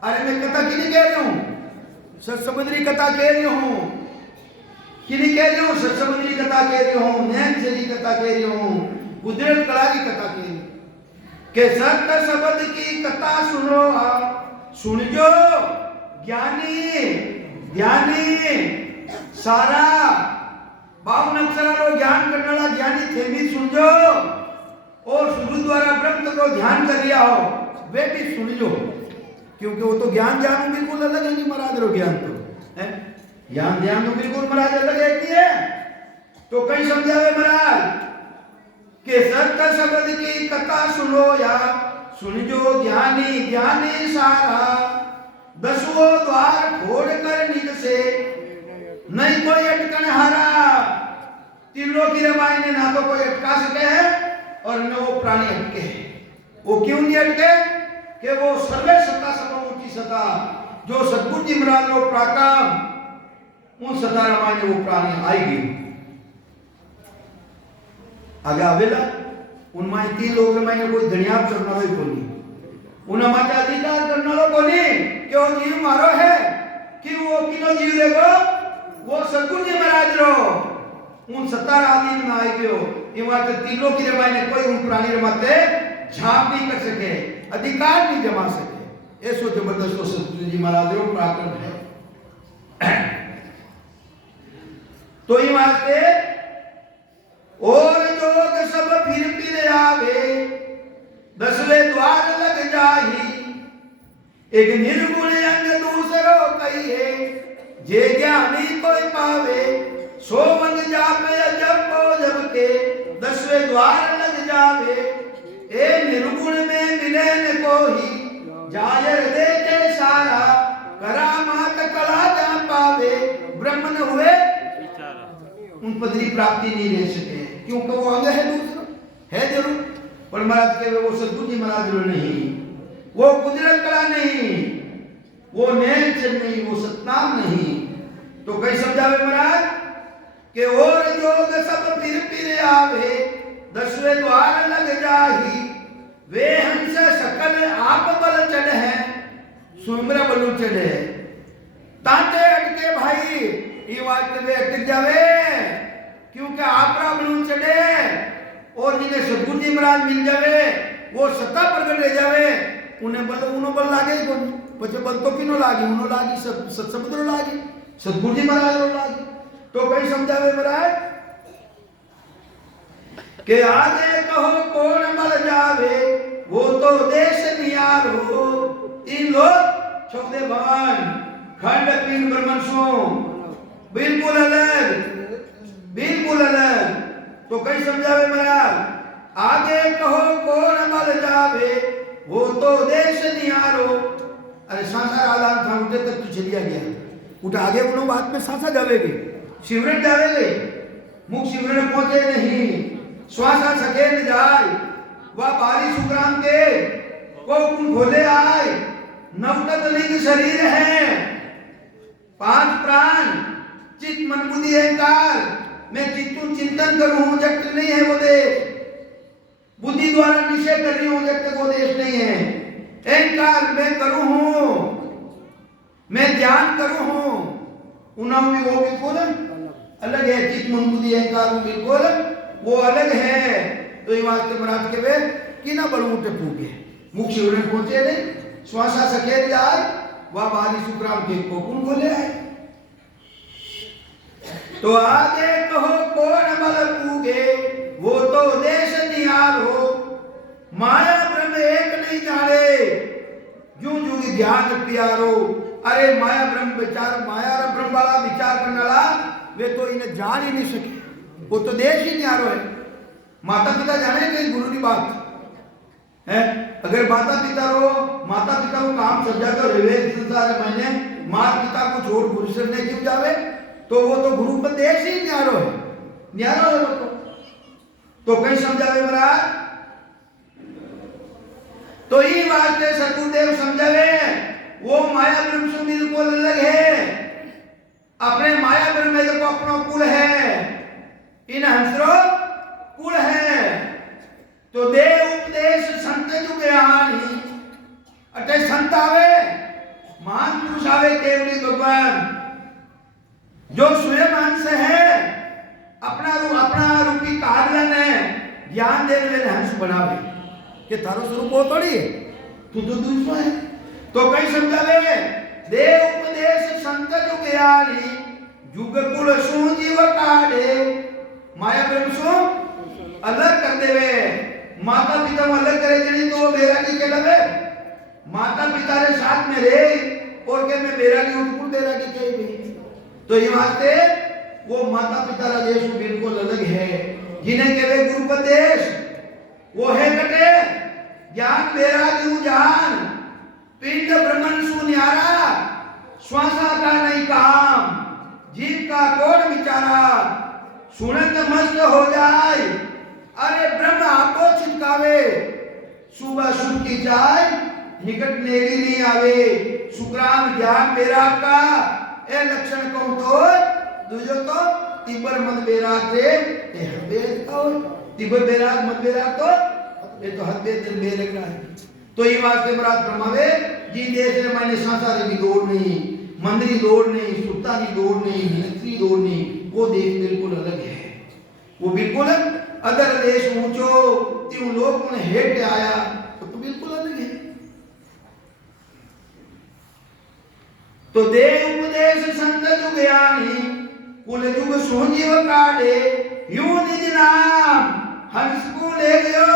अरे मैं कथा किनी कह रही हूं सत्य समुद्री कथा कह रही हूं किनी कह रही हूं सत्य समुद्री कथा कह रही हूं नैन चली कथा कह रही हूं गुजरत कला की कथा कह रही के सत्य शब्द की कथा सुनो सुन जो ज्ञानी ध्यानी सारा 52 अक्षरा रो ज्ञान करने वाला ज्ञानी थे भी सुन जो और गुरु द्वारा ब्रह्म को ध्यान कर लिया हो वे भी सुन जो क्योंकि वो तो ज्ञान बिल्कुल अलग है नहीं महाराज रो ज्ञान तो है ज्ञान तो बिल्कुल महाराज अलग है तो कहीं समझावे महाराज के सत्य शब्द की कथा सुनो या सुन जो ज्ञानी सारा 10वां द्वार खोल कर निज से नहीं कोई अटकन हारा तीनों की रमाई ने ना तो कोई अटका सके है और न वो प्राणी अटके है वो क्यों नहीं अटके कि वो सर्वे सत्ता ऊंची सत्ता जो सतगुरु जी महाराज लो प्राकाम उन सत्ता रमाई ने वो प्राणी आएगी आगे आवेला उनमें 3 लोग रमाई ने कोई धनिया करना कोई कोनी उन्हें माते अधिकार करना लो कोनी कि वो जीव मारो है कि वो किनो जीव देगो वो सतगुरु जी महाराज रो उन 17 आदमी में आए गयो इवा तो तीनों की रमाई ने कोई उन प्राणी रमाते झाप नहीं कर सके अधिकार नहीं जमा सके ऐसो जबरदस्त सतगुरु जी महाराज रो प्राकरण है तो ये वास्ते और जोग सब फिर आवे 10वें द्वार लग जाही एक निर्गुण अंग दूसरो कहिए जे ज्ञानी कोई पावे सो मन जापे जब के दसवें द्वार लग जावे, ए निर्गुण में मिले न कोई, जायर देखे सारा, करामात कला जा पावे, ब्रह्म न हुए उन पदरी प्राप्ति नहीं ले सके, क्योंकि वो अंग है दूसरा, है जरूर, पर महाराज के वो सद्गुरु जी महाराज जरूर नहीं, वो कुदरत कला नहीं, वो नेचर नहीं, वो सतनाम नहीं। तो कई समझावे महाराज के और जोग सब फिर आवे, दसवें द्वार लग जाही, वे हंस सकल आप बल चढ़ है, सुमरा बलु चढ़े, तांते अटके भाई ये वास्ते वे अटक जावे, क्योंकि आपरा बलु चढ़े, और जिन्हें सद्गुरु जी महाराज मिल जावे, वो सत्ता प्रकट रह जावे, उन्हें बल लागे ही कोई, बच्चे बल तो किनो लागी, उन्हों लागी, सत्समुद्र लागी, सद्गुरु जी महाराज लागी। तो कई समझावे महाराज के आगे कहो कौन बल जावे, वो तो देश नियारो, इन लोग छोटे भवन खंड पिंड ब्रह्मन सो बिल्कुल अलग, बिल्कुल अलग। तो कई समझावे महाराज आगे कहो कौन बल जावे, वो तो देश नियारो। अरे सांसा आलाम था उठे तक तो चलिया गया, उठा आगे बोलो बात में सांसा जावेगी, शिवरण जावेगे, मुख शिवरण पहुंचे नहीं, श्वासा सकेत जाए, वह बारी सुग्राम के को कुन खोले आए, नवकत लिंग शरीर है, 5 प्राण चित्त मन बुद्धि अहंकार, मैं चित्तु चिंतन करूं जगत नहीं है वो देश, बुद्धि द्वारा निश्चय कर रही हूं जगत वो देश नहीं है, अहंकार मैं करूं हूं, मैं ध्यान करूं हूं, उन्हों भी वो बिल्कुल अलग है, चित्त मन बुद्धि अहंकार बिल्कुल वो अलग है। तो ये वास्ते महाराज के वे कि ना बड़ू उठे पूगे, मुख शिवरण पहुंचे ने, श्वासा सकेत जाए, वह बारी सुग्राम के कोकुन खोले आए। तो आगे कहो कौन बल पूगे, वो तो देश निहारो, माया ब्रह्म एक नहीं जाने, जू जू ज्ञान प्यारो। अरे माया ब्रह्म विचार, माया ब्रह्म वाला विचार करने वाला वे तो इन्हें जान ही नहीं सके, वो तो देश ही निहारो है। माता पिता जाने कहीं गुरु की बात है, अगर माता पिता रो, माता पिता को काम समझा कर विवेक संसार मैंने माता पिता को छोड़ गुरु से नहीं क्यों जावे, तो वो तो गुरु पर देश ही न्यारो है, न्यारो है वो तो कहीं समझावे महाराज। तो ये वास्ते सतगुरुदेव समझावे वो माया ब्रह्म से बिल्कुल अलग है, अपने माया ब्रह्म में देखो अपना कुल है, इन हंसरो कुल है। तो देव उपदेश संत जो ज्ञान अटे संत आवे, महान पुरुष आवे केवली भगवान, जो स्वयं अंश है, अपना रूपी कार्य ने ज्ञान देने वाले हंस बनावे, कि थारो स्वरूप वो थोड़ी है, तू तो दूसरा है। तो कई समझावे देव उपदेश संत जो ज्ञानी, जुग कुल सु जीव काढ़े, माया ब्रह्म सु अलग कर देवे, माता पिता को अलग करे जनी तो बेरागी के लगे, माता पिता रे साथ में रहे और के मैं बेरागी उठकुल बेरागी कही भी। तो ये वास्ते वो माता पिता का देश बिल्कुल अलग है, जिन्हें कहवे गुरुपदेश वो है कटे ज्ञान बेरागी जान, पिंड ब्रह्मन सुन्यारा, श्वासा का नहीं काम, जीव का कौन विचारा, सुनत मस्त हो जाए, अरे ब्रह्म आपको छिटकावे, सुबह सुख की जाए, निकट नेगी नहीं आवे, सुग्राम ज्ञान बेराग का ए लक्षण कहूं तो दूजो तो तिब्बर मत बेराग थे, ए हद का हो, तिब्बर बेराग मत बेराग तो ये तो हद दिन बेरग रहा है। तो ये वास्ते महाराज फरमावे जी देश में मैंने सांसारिक की दौड़ नहीं, मंदिरी दौड़ नहीं, सुत्ता की दौड़ नहीं, मिलिट्री दौड़ नहीं, वो देश बिल्कुल अलग है, वो बिल्कुल अदर देश ऊंचो त्यों लोग उन्हें हेट आया तो बिल्कुल अलग है। तो देव उपदेश संत जो ज्ञानी, कुल युग सोजीव काढ़े, यूं निज नाम हंस को ले गयो,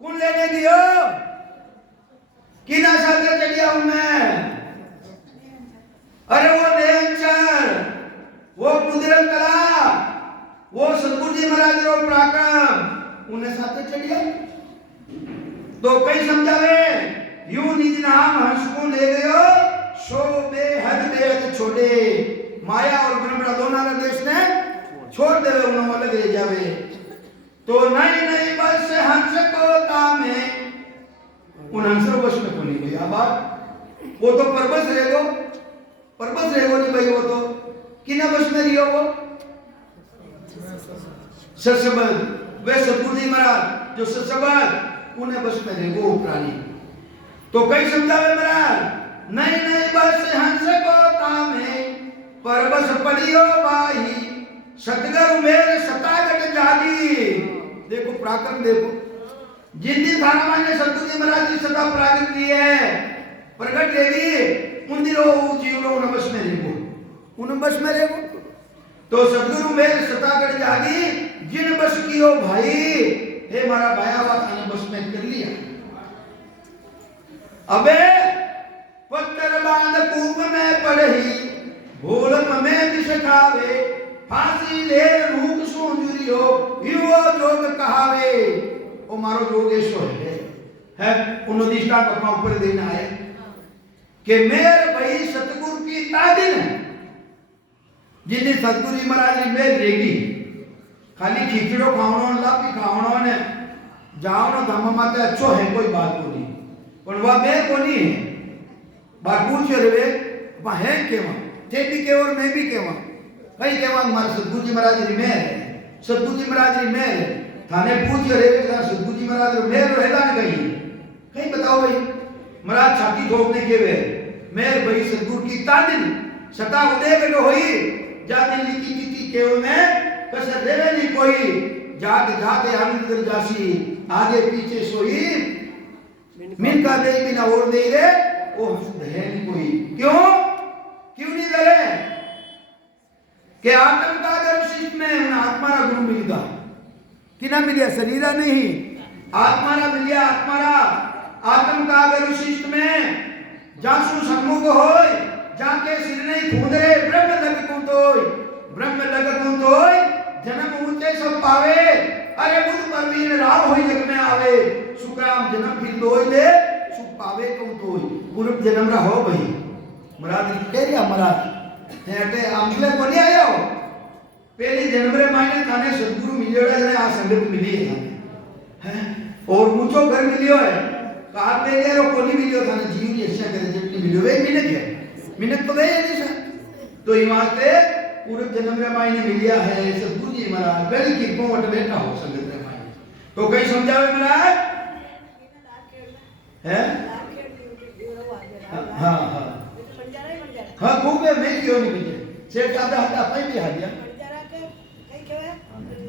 कौन लेने गयो, किना साथ चलिया हूं मैं, अरे वो नेचर, वो कुदरत कला, वो सतगुरु जी महाराज रो प्राकृत साथे चढ़िया तो कई समझावे यूं निज नाम हंस को ले गयो सो बेहद बेहद छोड़े माया और ब्रह्म दोनों का देश ने छोड़ देवे उन्होंने अलग ले जावे तो नहीं नहीं बस हंस को तामे उन हंसों बस में तो नहीं गई अब वो तो परबस रहेगो नहीं भाई वो तो किना बस में रियो वो सत्संग वे सतगुरु जी महाराज जो सत्संग उन्हें बस में रहेगो प्राणी तो कई समझावे महाराज नहीं नहीं बस हंस को तामे परबस पड़ियो भाई सतगुरु मेरे सतागट जागी देखो प्राक्रम देखो जिन दिन थाना माने सतगुरु जी महाराज की सदा प्रागट की है प्रकट देवी मंदिरों जीवनो उनबस में रेगो तो सतगुरु मेरे सतागट जागी जिन बस कियो भाई हे मारा भाया वा थाने बस में कर लिया अबे पत्थर बांध कूप में पड़ही भूलम में विष खावे फांसी ले रूप सूझुरियो युवा जोग कहावे ओ मारो जोग ऐसो है उन्होंने दृष्टांत अपना ऊपर देना है कि मेरे भाई सतगुरु की तादिन जिन्हें सतगुरु जी महाराज ने मेल रेगी खाली खिचड़ो खावणो लापी खावणो ने जावणो धम्म माते अच्छो है कोई बात को नहीं पर वह मेल को नहीं है बात पूछ रे वह है केवा थे भी केवा और मैं भी केवा कई केवा मारे सतगुरु जी महाराज री मेल है सतगुरु जी महाराज री मेल है थाने पूछ रे सतगुरु जी महाराज री मेल रहेगा ना कहीं बताओ भाई महाराज छाती ठोकने के वे मेर भाई सतगुरु की तादिन सता उदय के होई जाति लिखी की केवल में कसर देवे नहीं कोई जाके जाके आनंद कर जासी आगे पीछे सोई मिन का दे बिना और दे रे ओ है नहीं कोई क्यों नहीं दे रहे कि आत्म का अगर शिष्ट में आत्मारा गुरु मिलेगा किना मिलिया शरीरा नहीं आत्मारा मिलिया आत्मारा आत्म का अगर शिष्ट में जासु सम्मुख होय जाके सिर नहीं खूंद रे ब्रह्म लग कुंतोय जन्म ऊंचे सब पावे अरे बुद्ध परवीन राव होई जग में आवे सुखराम जन्म फिर दोय ले सुख पावे कुंतोय पूर्व जन्म रा हो भाई महाराज तेरिया महाराज हेटे आमले को नहीं आयो पहली जन्म रे माने थाने सद्गुरु मिलियोड़ा जने आ संगत मिली है और ऊंचो घर मिलियो है कार पे गया रो कोनी मिलियो थाने जीव की अच्छा करे जितनी मिलियो वे मिनट तो गए नहीं तो ये वास्ते पूर्व जन्म रे मायने मिलिया है सद्गुरु जी महाराज बड़ी कृपा वट बैठा हो संगत रे मायने तो कई समझावे महाराज है हां खूब है मैं क्यों नहीं मुझे सेठ आधा हटा पाई भी हालिया जरा के कई कहवे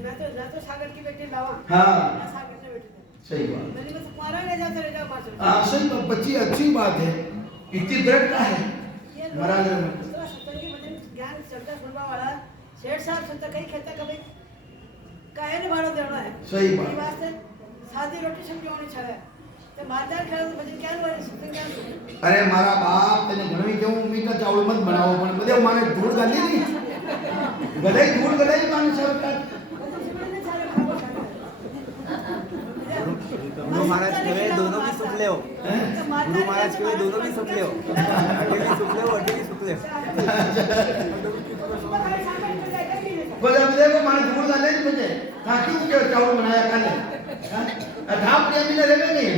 मैं तो सागर की बेटी लावा हां सागर से बेटी सही बात मैंने बस तुम्हारा ले जाते रह जाओ मास्टर हां सही बात बच्ची अच्छी बात है इतनी दृढ़ता है महाराज दूसरा सत्संग की वजन ज्ञान श्रद्धा सुनवा वाला शेठ साहब सत्संग कई कहता कभी काहे ने भाड़ो देना है सही बात ये वास्ते सादी रोटी सब्जी होनी चाहिए तो मारदार खेल तो वजन क्या हुआ सत्संग क्या अरे मारा बाप तने घणो केવું મીઠા ચાવલ મત બનાવો પણ બધે માને ધૂળ ગાલી ની ગલાઈ ધૂળ ગલાઈ માને સરકાર गुरु महाराज कहे दोनों भी सुख ले हो गुरु महाराज कहे दोनों भी सुख ले हो अकेले सुख ले बोला देखो माने धूल गाले नहीं मुझे हां क्यों के चावल बनाया काले हां ठाप के मिले रेवे नहीं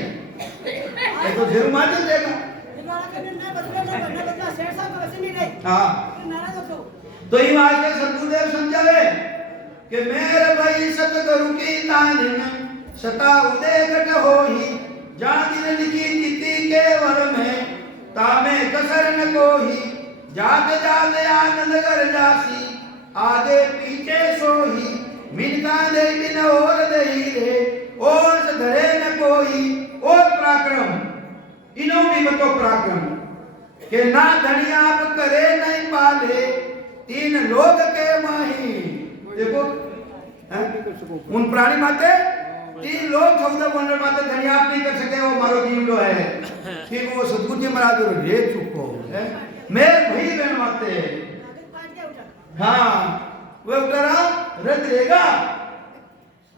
ये तो जरूर मार देगा निवारा करने ना बदला शेठ साहब को वैसे नहीं रहे हां नाराज हो तो ये बात के सतगुरुदेव समझावे कि मेरे भाई सतगुरु की तान सता उदय घट होही जाति लिखी तिथि केवल में तामे कसर न कोही जाग जाग आनंद कर जासी आगे पीछे सोही मिनका दे बिन और दही रे और धरे न कोई और पराक्रम इनो भी बतो पराक्रम के ना धनिया आप करे नहीं पाले तीन लोग के माही देखो उन प्राणी माते तीन लोग 14 वर्ण माते धनिया आप नहीं कर सके वो मारो जीवलो है कि वो सतगुरु जी महाराज रो रे चुको है मैं भाई बहन माते हां वो उतरा रद रहेगा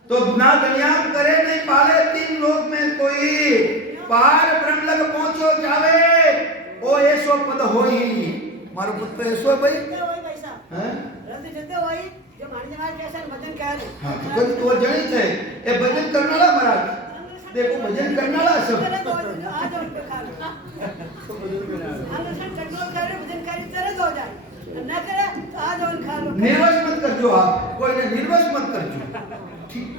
तो ना दुनिया करे नहीं पाले तीन लोक में कोई पार ब्रह्म लग पहुंचो जावे ओ ऐसो पद होई मारो पुत्र ऐसो भाई जते होई भाई साहब हैं रत जते होई जो माने जमार कैसा भजन करे हां तो तो जणी थे ए भजन करनाला महाराज देखो भजन करनाला सब आज उनके खा लो अंदर कंट्रोल करे भजन करे तरह हो जाए न करे तो आज उन खा लो निर्वश मत करजो आप कोई ने निर्वश मत करजो ठीक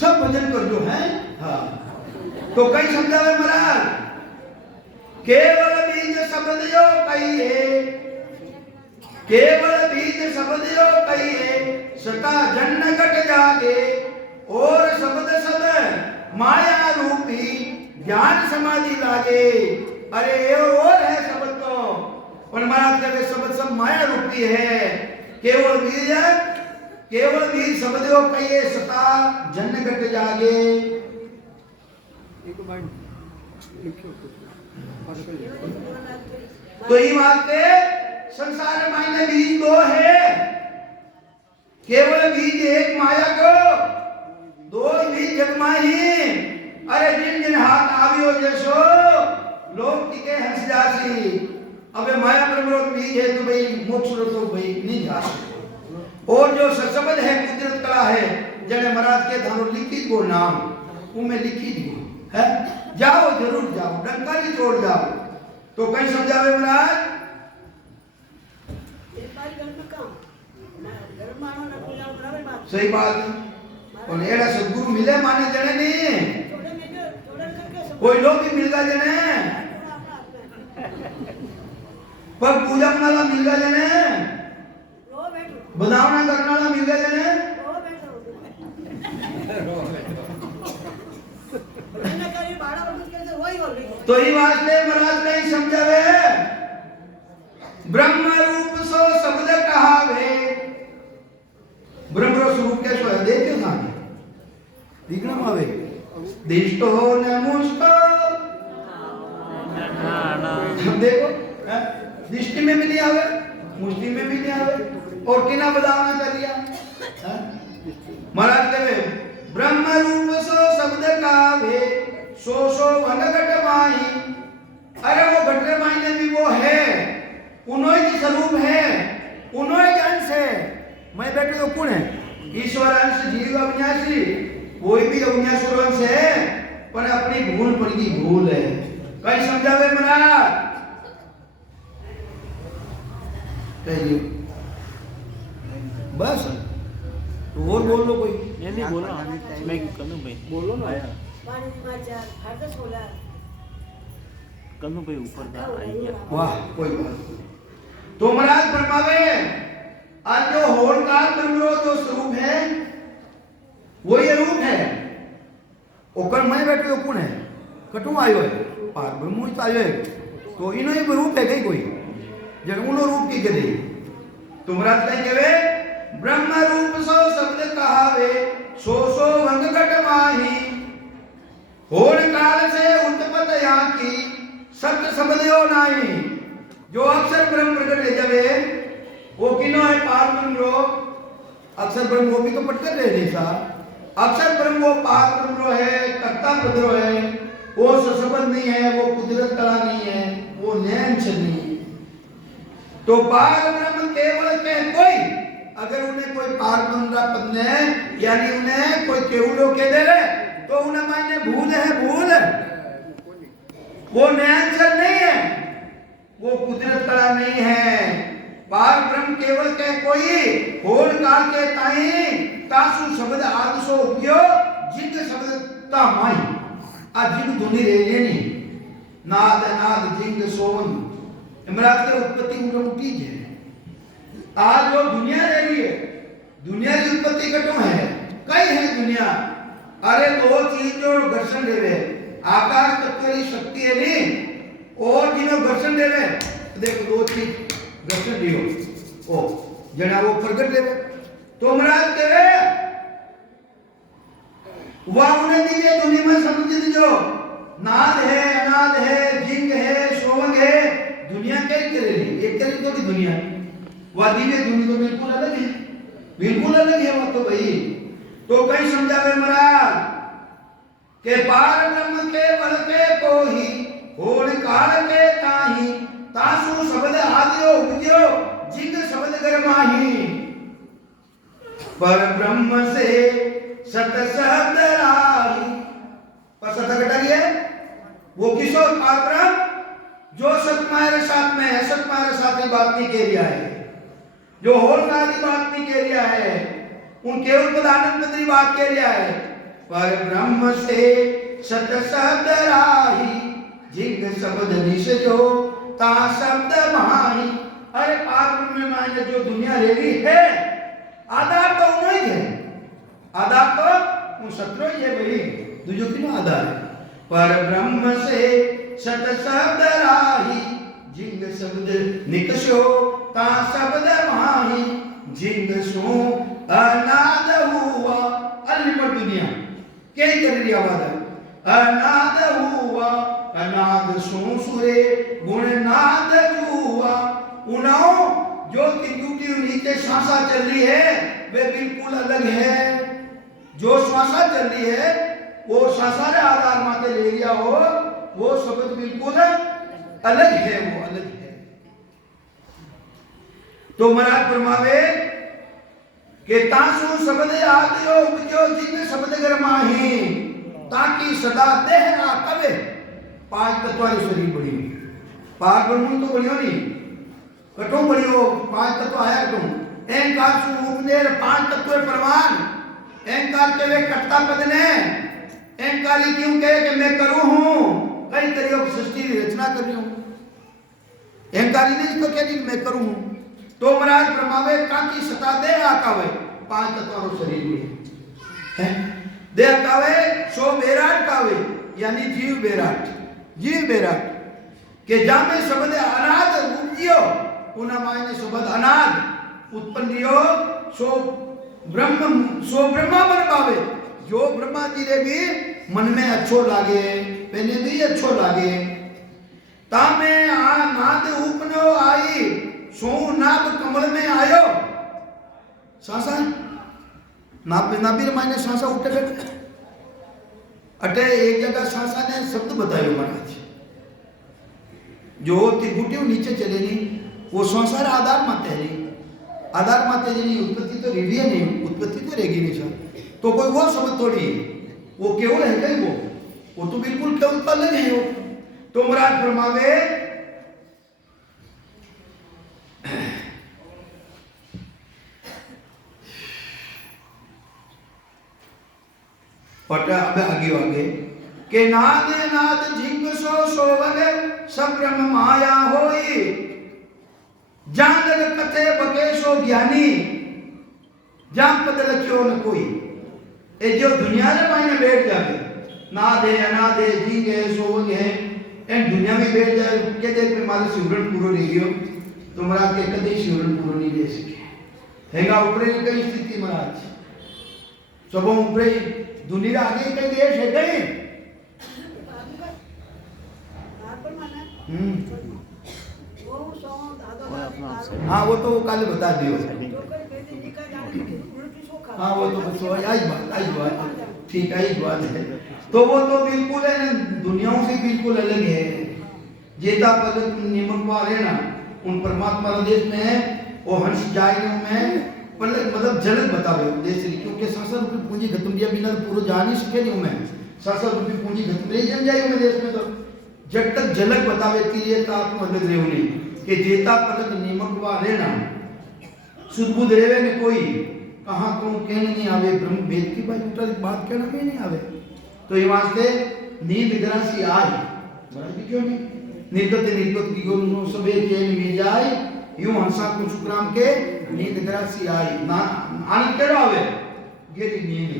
सब भजन करजो हैं हां तो कई समझावे महाराज केवल बीज शब्द जो कहिए केवल बीज शब्द जो कहिए सका जन्न घट जागे और शब्द सब माया रूपी ज्ञान समाधि लागे अरे ये और है शब्द तो और महाराज के शब्द सब माया रूपी है केवल बीज शब्द जो कहिए सका जन्न घट जागे एक बार लिखो तो ये वास्ते संसार मायने बीज दो है केवल बीज एक माया को दो बीज जग माही अरे जिन जिन हाथ आवियो जैसो लोग टिके हंस जासी अबे माया ब्रह्म बीज है तो भाई मोक्ष तो भाई नहीं जा सकते और जो सशब्द है कुदरत कला है जने महाराज के थानो लिखी को नाम उमे लिखी दियो है जाओ जरूर जाओ डंका नहीं छोड़ जाओ तो कहीं समझावे महाराज एक बार घर में काम घर मानो न पूजा बराबर बात सही बात है और एड़ा सदगुरु मिले माने जने नहीं थोड़े में जो थोड़ा करके सब कोई लोग भी मिल गए जने पर पूजा करने वाला मिल गया जने रो बैठो बनावना करने वाला मिल गया जने रो बैठो मैंने कहा ये बाड़ा वर्ग कैसे वही हो रही तो ही वास्ते महाराज नहीं समझावे ब्रह्म रूप सो शब्द कहावे ब्रह्म स्वरूप के सो है देखियो ना दिखना मावे दिष्टो न मुष्टो हम देखो दृष्टि में भी नहीं आवे मुष्टि में भी नहीं आवे और किना बदावना कर लिया महाराज कहे ब्रह्म रूप सो शब्द कावे सो वनगट माही अरे वो गटरे माही भी वो है उन्होंने की स्वरूप है उन्होंने के अंश है मैं बैठे तो कौन है ईश्वर अंश जीव अविनाशी कोई भी अविनाशी अंश है पर अपनी भूल पर की भूल है कहीं समझावे महाराज कहिए बस तो और बोल लो कोई ये नहीं बोलना मैं कन्नू भाई बोलो ना पानी मार चार हर 16 कन्नू भाई ऊपर का आई गया वाह कोई बात नहीं तो महाराज फरमावे आज जो होलकार ब्रह्म जो स्वरूप है वो ये रूप है ओकर मैं बैठे कौन है कटू आयो है पार ब्रह्म ही आयो है तो इनो एक रूप है कहीं कोई जन उनो रूप की गदे तो महाराज कहीं कहवे ब्रह्म रूप सो शब्द कहावे सो वंगकट माही होल काल से उत्पत यहाँ की सत्य समझो नहीं जो अक्षर ब्रह्म प्रकट ले जावे वो किनो है पार ब्रह्म रो अक्षर ब्रह्म वो भी तो पटकर रहे नहीं सा अक्षर ब्रह्म वो पार ब्रह्म है कर्ता पद है वो सशब्द नहीं है वो कुदरत कला नहीं है वो नैन नहीं है तो पार ब्रह्म केवल के कोई अगर उन्हें कोई पार ब्रह्म पद ने यानी उन्हें कोई केवलो के दे रहे तो उन्हें मायने भूल है भूल वो नैन नहीं है वो कुदरत कला नहीं है पार ब्रह्म केवल के कोई होल काल के ताई तासु शब्द आदसो उपयोग जित शब्द ता माई आ जिन धुनी रे नहीं नाद नाद जिंग सोवन इमरात के उत्पत्ति उठी है आज जो दुनिया रह रही है दुनिया की उत्पत्ति कटो है कई है दुनिया अरे दो चीज जो घर्षण देवे आकाश तत्व की शक्ति है नहीं और जिन्हों घर्षण देवे देखो दो चीज घर्षण दियो ओ जना वो प्रगट देवे तो महाराज कहे वाउने दिव्य दुनिया में समझ दीजो नाद है अनाद है जिंग है सोवंग है दुनिया क्या करे एक तरह तो की दुनिया वह दिव्य दुनिया तो बिल्कुल अलग है वो तो भाई तो कई समझावे महाराज के पार ब्रह्म के बल के कोही होड़ काल के ताही तासु शब्द आदियो उपजो जिग शब्द गरमाही पर ब्रह्म से सत शब्द राही पर सत घटाइए वो किसो पार ब्रह्म जो सत तुम्हारे साथ में है, सत तुम्हारे साथ ही बात नहीं कह रहा है, जो होड़ काल की बात नहीं कह रहा है, उन केवल पदानंद पत्री बात कह रहा है। पर ब्रह्म से सत शब्द राही जिग शब्द निशजो ता शब्द माही। अरे पार ब्रह्म में माने जो दुनिया रेली है आधार तो उन्हीं है, आधार तो उन सत्रों ही है भाई, दूसरों की ना आधार है। पर ब्रह्म से सत शब्द राही जिंग शब्द निकशो ता शब्द माही जिंग सो अनाद हुआ। अनलिमिटेड दुनिया कई कर रही आवाज है, अनाद हुआ अनाद सो सुरे गुण नाद जुआ। उनाओ जो त्रिकुटी नीचे श्वासा चल रही है वे बिल्कुल अलग है, जो श्वासा चल रही है वो श्वासा रे आधार माते ले लिया हो, वो शब्द बिल्कुल अलग है, वो अलग है। तो महाराज फरमावे के तासु शब्द आदियो उपजो जिग शब्द गरमाही ताकि सदा देह आकवे। पांच तत्वारी शरीर बड़ी पार ब्रह्म तो बड़ियो नहीं कटो बड़ियो पांच तत्व आया कटो अहंकार सु उपदेर पांच तत्व प्रमाण। अहंकार के वे कटता पद ने अहंकारी क्यों कहे कि मैं करूं हूं, कई करियो सृष्टि की रचना कर रही हूं, अहंकारी ने इसको कह दी मैं करूं हूं। तो महाराज ब्रह्मावे काकी सता दे आकावे पांच तत्वारो शरीर में है, दे आकावे सो बेराट कावे यानी जीव बेराट, जीव बेराट के जामे शब्द अनाद उपजियो उना मायने शब्द अनाद उत्पन्न रियो सो ब्रह्मा बन पावे। जो ब्रह्मा जी रे भी मन में अच्छो लागे पहले भी अच्छो लागे तामे आ नाद उपनो आई सो नाभ कमल में आयो। सांसा नाभि मायने सांसा उठे बैठे अटे एक जगह सांसा ने शब्द बतायो महाराज, जो त्रिकुटी नीचे चले नहीं वो संसार आधार माते है, आधार माते नहीं उत्पत्ति तो रेडी है नहीं, उत्पत्ति तो रहेगी नहीं सर, तो कोई वो शब्द थोड़ी है, वो केवल है कहीं वो तो बिल्कुल केवल अलग है वो। तो महाराज फरमावे और अब आगे के नाद नाद झिंग सो सोवग सब ब्रह्म माया होई जान कथे बके सो ज्ञानी जान पद लख्यो न कोई। ए जो दुनिया रे मायने बैठ जावे नाद है अनाद है झिंग है सोवग है एन दुनिया में बैठ जाए के देर पे मारे शिवरण पूरो नहीं गयो तो महाराज के कदे शिवरण पूरो नहीं ले सके हैगा ऊपरे कई स्थिति महाराज सब ऊपरे दुनिया आगे कई देश है कई हाँ वो तो कल बता दियो। हाँ वो तो बस आई बात ठीक आई बात है। तो वो तो बिल्कुल है ना दुनियाओं से बिल्कुल अलग है। जेता पद निमक वाले ना उन परमात्मा देश में है वो हंस जाए में मतलब झलक बतावे देश क्योंकि संसार रूपी पूंजी खत्म दिया बिना पूरा जान ही सके नहीं मैं संसार रूपी पूंजी खत्म नहीं जम जाए मैं देश में तो जब तक झलक बतावे तीरे का आत्म अलग रेवनी के जेता पलक निमक वाले ना सुदबुद रेवे ने कोई कहां को कहने नहीं आवे ब्रह्म वेद की बात कहना में नहीं आवे। तो ये वास्ते नींद ग्रासी आई बराबर क्यों नहीं निर्गत की गोनो सबे चैन में जाए यूं हंसा को शुक्राम के नींद ग्रासी आई ना आनंद केड़ो आवे गेरी नींद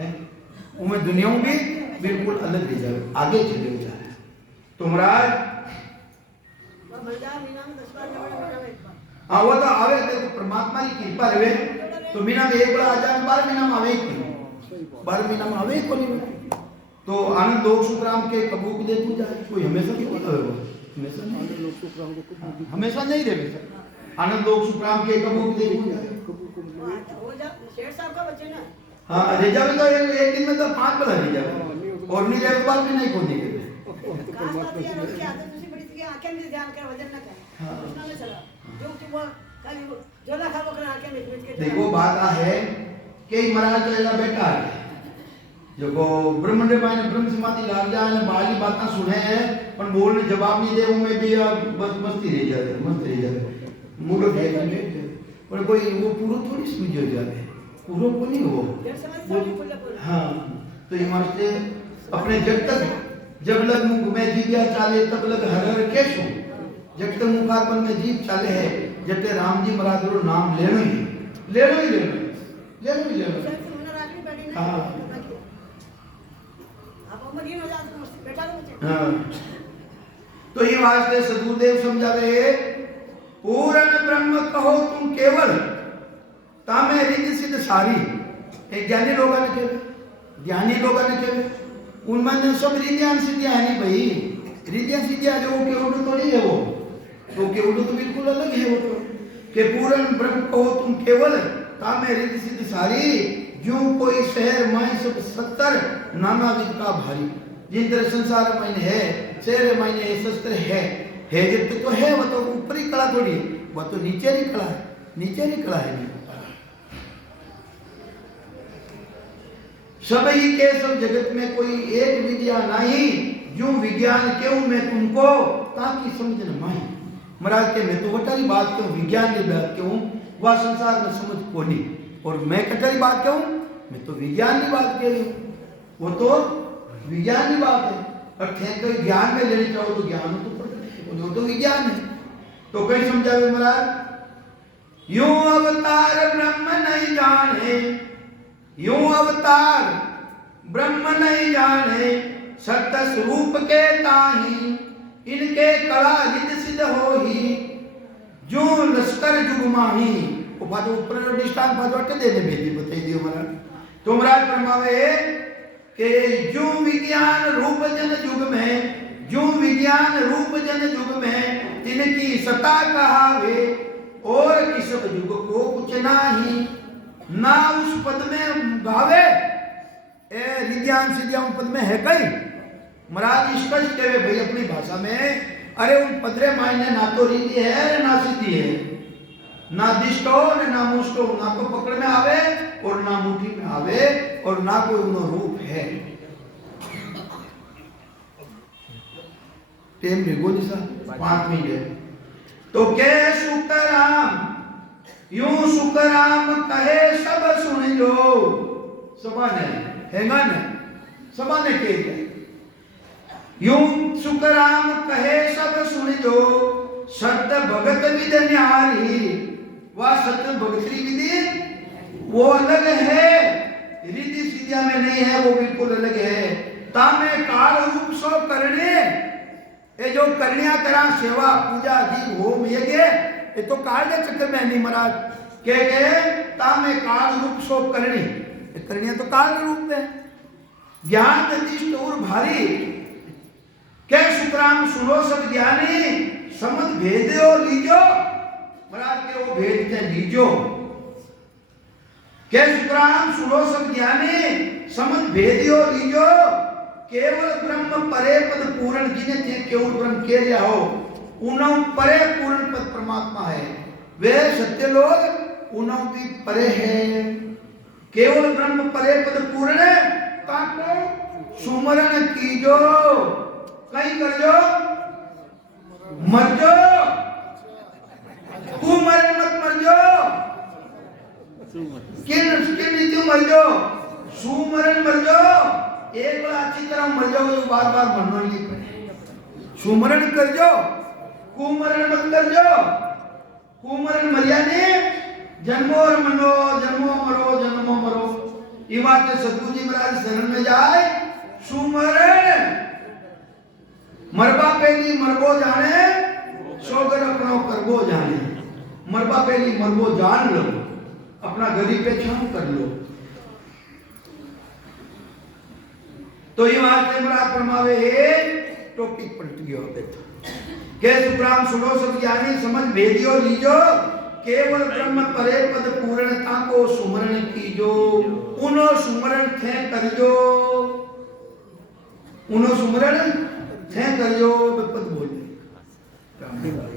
है उमे दुनियाओं भी बिल्कुल अलग रह जाए आगे चले जाए। तो महाराज हाँ वो तो आवे तो परमात्मा की कृपा रहे तो बिना में एक बड़ा आजान 12 महीना में आवे ही 12 महीना में आवे को नहीं। तो आनंद लोक सुखराम के कबूक दे तू जाए कोई हमेशा नहीं होता है वो हमेशा नहीं लोक सुखराम को हमेशा नहीं रहे आनंद लोक सुखराम के कबूक दे तू जाए। वो जा शेर साहब का बच्चे ना हाँ रिजर्व तो एक दिन में तो 5 बार रिजर्व और नहीं एक बार भी नहीं खोलने के खास बात ये रोज की आदत दूसरी बड़ी थी आंखें भी ध्यान कर वजन ना कर हाँ। उसमें में चला जो कि वो खाली जो ना खा वो कर आंखें मिट मिट के देखो बात आ है कि महाराज तो एला बेटा है जो को ब्रह्मंड में ब्रह्म समाधि लाग जाए ने बाली बातें सुने है पर बोलने जवाब नहीं दे वो में भी बस मस्ती रह जाए मूड है पर कोई वो पूरा थोड़ी समझ हो जाए पूरा को नहीं हो जब समझ सारी फुल फुल हाँ तो ये मारते अपने जब लग मुख में जीविया चाले तब लग हर केशु जब तक मुखारबन में जीव चाले है जब तक राम जी महाराज रो नाम लेनो ही सुनना राखी पड़ी ना हाँ। आप मदीन हो जाते मस्ती बैठा रहो बच्चे हाँ। तो ये वास्ते सदगुरुदेव समझावे पूर्ण ब्रह्म कहो तुम केवल तामे रिद्धि सिद्ध सारी एक ज्ञानी लोगों ने केवल उनमें सब रिद्धियां सिद्धियां है नहीं भाई रिद्धियां सिद्धियां जो केवल थोड़ी है वो तो केवल तो बिल्कुल अलग है वो तो कि पूर्ण ब्रह्म कहो तुम केवल तामे रिद्धि सिद्ध सारी जो कोई शहर माई सब 70 नाना विध का भारी जिन तरह संसार में है शहर में है शस्त्र है जब तक तो है वो तो ऊपरी कला थोड़ी है वो तो नीचे की कला है सब ही के सब जगत में कोई एक विद्या नहीं जो विज्ञान क्यों मैं तुमको ताकि समझ न माही महाराज के मैं तो वटारी बात क्यों विज्ञान की बात क्यों वह संसार में समझ को नहीं और मैं कटारी बात क्यों मैं तो विज्ञान की बात कह रही हूँ वो तो विज्ञान की बात है और कोई ज्ञान में लेनी चाहो तो ज्ञान तो प्रकट है वो तो विज्ञान है तो कहीं समझावे महाराज यूं अवतार ब्रह्म नहीं जाने यूं अवतार ब्रह्म नहीं जाने सत्य स्वरूप के ताही इनके कला रिद सिद्ध हो ही जो लश्कर जुग माही वो बात ऊपर दृष्टांत बात वाटे दे भेजी बताई दियो महाराज तो महाराज फरमावे कि जो विज्ञान रूप जन युग में इनकी सता कहावे और किस युग को कुछ नाही ना उस पद में गावे ए रिद्यान सिद्धियां पद में है कई महाराज स्पष्ट कहे भाई अपनी भाषा में अरे उन पदरे मायने ना तो रिद्धि है ना सिद्धि है ना दिष्ट हो ना मुष्ट हो ना तो पकड़ में आवे और ना मुट्ठी में आवे और ना कोई उनो रूप है टेम रेगो दिशा 5 मिनट है तो के सुकराम यूं सुकराम कहे सब सुन जो सबाने हैगा ने सबाने के यूं सुकराम कहे सब सुन जो सत्य भगत विद न्यारी वह सत्य भगती विधि वो अलग है रिद्धि सिद्धिया में नहीं है वो बिल्कुल अलग है तामे काल रूप सो करने ये जो करनिया करा सेवा पूजा जी होम यज्ञ ये तो काल के चक्कर में नहीं महाराज के तामे काल रूप सो करनी करनिया तो काल रूप में ज्ञान प्रतिष्ठ और भारी के सुतराम सुनो सब ज्ञानी समझ भेदो लीजो महाराज के वो भेद के लीजो के सुतराम सुनो सब ज्ञानी समझ भेदो लीजो केवल ब्रह्म परे पद पूर्ण जिन्हें थे केवल ब्रह्म के लिया हो उन्हों परे पूर्ण पद परमात्मा है वे सत्य लोग उन्हों भी परे है केवल ब्रह्म परे पद पूर्ण ताको सुमरण कीजो कहीं कर जो मर जो कुमरण मत मर जो किन रीति मर जो सुमरण मर जो एक बार अच्छी तरह मर जाओ तो बार बार मरना नहीं पड़े सुमरण कर जो कुमरण मत कर जो कुमरण मर्यादे जन्मो मनो जन्मो मरो ये बात सतगुरु जी महाराज शरण में जाए सुमरण मरबा पहली मरबो जाने सोगर अपना करबो जाने मरबा पहली मरबो जान लो अपना गरीब पे छान कर लो तो ये बात महाराज फरमावे टॉपिक पलट गयो बेटा के सुप्राम सुनो सब ज्ञानी समझ भेदियो लीजो केवल ब्रह्म परे पद पूर्णता को सुमरण कीजो, उनो सुमरण थे करजो, उनो सुमरण थे करजो, पद बोल